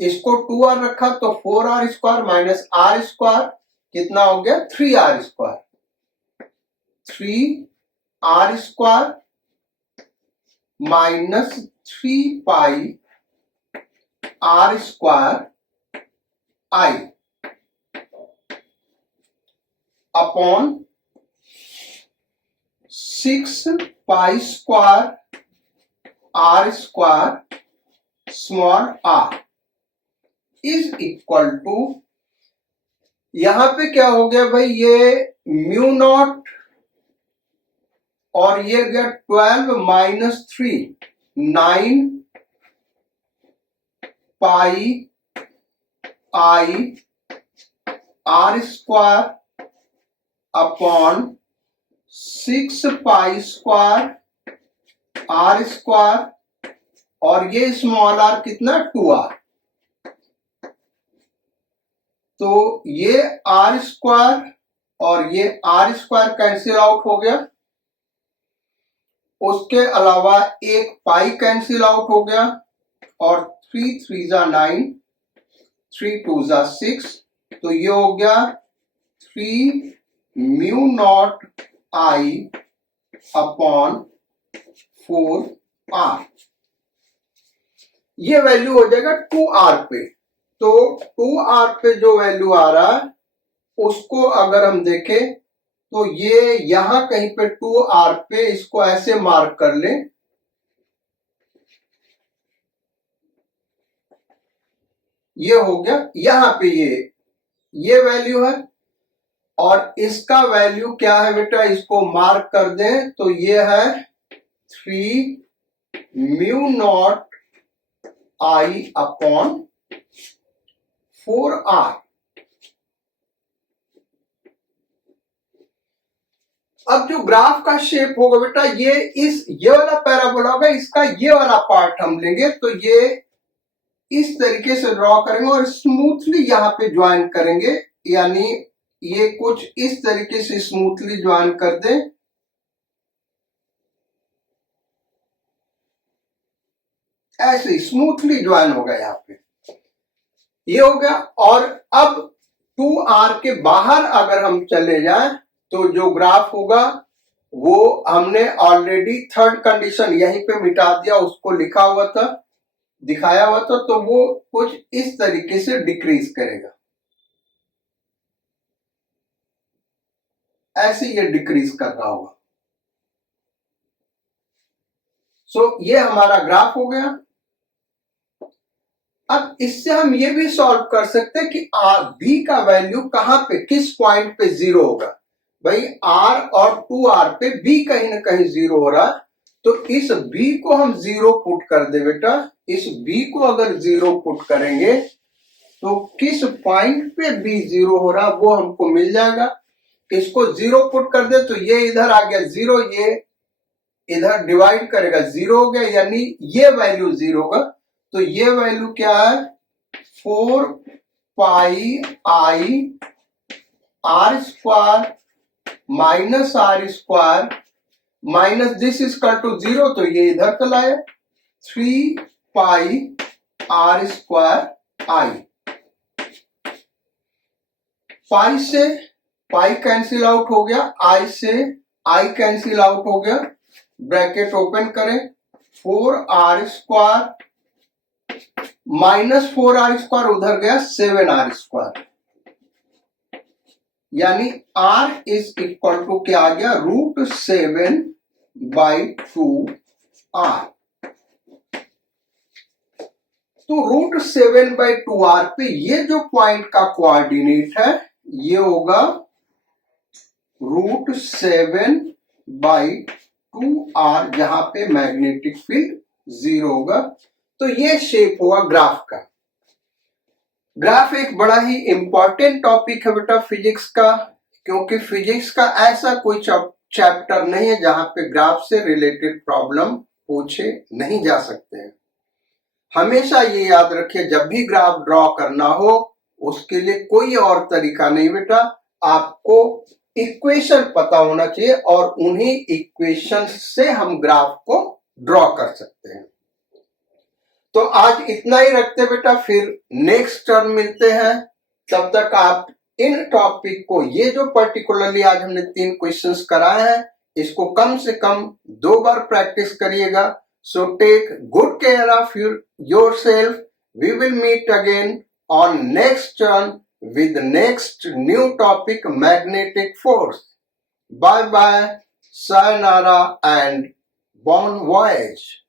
इसको 2r रखा तो 4r square minus r square कितना हो गया 3r square, 3r square minus 3 pi r square I upon 6 pi square r square small r is equal to, यहां पे क्या हो गया भाई, ये म्यू नॉट और ये गया 12 minus 3, 9 pi I R square upon 6 pi square R square, और ये स्मॉल आर कितना 2r, तो ये आर स्क्वायर और ये आर स्क्वायर कैंसिल आउट हो गया, उसके अलावा एक पाई कैंसिल आउट हो गया, और 3 3 जा 9, 3 2 जा 6, तो ये हो गया 3 mu naught I upon 4r, ये वैल्यू हो जाएगा 2r पे। तो 2r पे जो वैल्यू आ रहा है उसको अगर हम देखें तो ये यहां कहीं पे 2r पे इसको ऐसे मार्क कर ले, ये हो गया यहां पे ये वैल्यू है, और इसका वैल्यू क्या है बेटा, इसको मार्क कर दें तो ये है 3 mu naught I upon 4r। अब जो ग्राफ का शेप होगा बेटा, ये वाला पैराबोला होगा, इसका ये वाला पार्ट हम लेंगे तो ये इस तरीके से ड्रॉ करेंगे और स्मूथली यहां पे ज्वाइन करेंगे, यानी ये कुछ इस तरीके से स्मूथली ज्वाइन कर दे, ऐसे स्मूथली ज्वाइन होगा यहां पे, ये हो गया। और अब 2r के बाहर अगर हम चले जाएं तो जो ग्राफ होगा वो हमने ऑलरेडी थर्ड कंडीशन यहीं पे मिटा दिया, उसको लिखा हुआ था, दिखाया हुआ था, तो वो कुछ इस तरीके से डिक्रीज करेगा, ऐसे ये डिक्रीज कर रहा होगा। सो ये हमारा ग्राफ हो गया। अब इससे हम ये भी सॉल्व कर सकते हैं कि बी का वैल्यू कहां पे, किस पॉइंट पे जीरो होगा। भाई आर और 2r पे बी कहीं ना कहीं जीरो हो रहा है, तो इस बी को हम जीरो पुट कर दे बेटा। इस बी को अगर जीरो पुट करेंगे तो किस पॉइंट पे बी जीरो हो रहा वो हमको मिल जाएगा। इसको जीरो पुट कर दे तो ये इधर आ गया जीरो, ये इधर डिवाइड करेगा जीरो हो गया, यानी ये वैल्यू जीरो होगा। तो ये वैल्यू क्या है, 4 pi I R square minus R square minus this equal to zero, तो ये इधर चला है 3 पाई आर स्क्वायर आई। पाई से पाई कैंसिल आउट हो गया, आई से आई कैंसिल आउट हो गया, ब्रैकेट ओपन करें, 4r square minus 4r square उधर गया 7r स्क्वायर, यानी r इज इक्वल टू क्या आ गया, √7/2r। तो √7/2r पे ये जो पॉइंट का कोऑर्डिनेट है ये होगा √7/2r, जहां पे मैग्नेटिक फील्ड जीरो होगा। तो ये शेप हुआ ग्राफ का। ग्राफ एक बड़ा ही इंपॉर्टेंट टॉपिक है बेटा फिजिक्स का, क्योंकि फिजिक्स का ऐसा कोई चैप्टर नहीं है जहां पे ग्राफ से रिलेटेड प्रॉब्लम पूछे नहीं जा सकते हैं। हमेशा ये याद रखिए, जब भी ग्राफ ड्रॉ करना हो उसके लिए कोई और तरीका नहीं बेटा, आपको इक्वेशन पता होना चाहिए और उन्हीं इक्वेशन से हम ग्राफ को ड्रॉ कर सकते हैं। तो आज इतना ही रखते बेटा, फिर नेक्स्ट टर्म मिलते हैं। तब तक आप इन टॉपिक को, ये जो पर्टिकुलरली आज हमने 3 क्वेश्चंस कराए हैं, इसको कम से कम 2 बार प्रैक्टिस करिएगा। So take good care of yourself. We will meet again on next turn with next new topic, magnetic force. Bye bye, sayonara and bon voyage.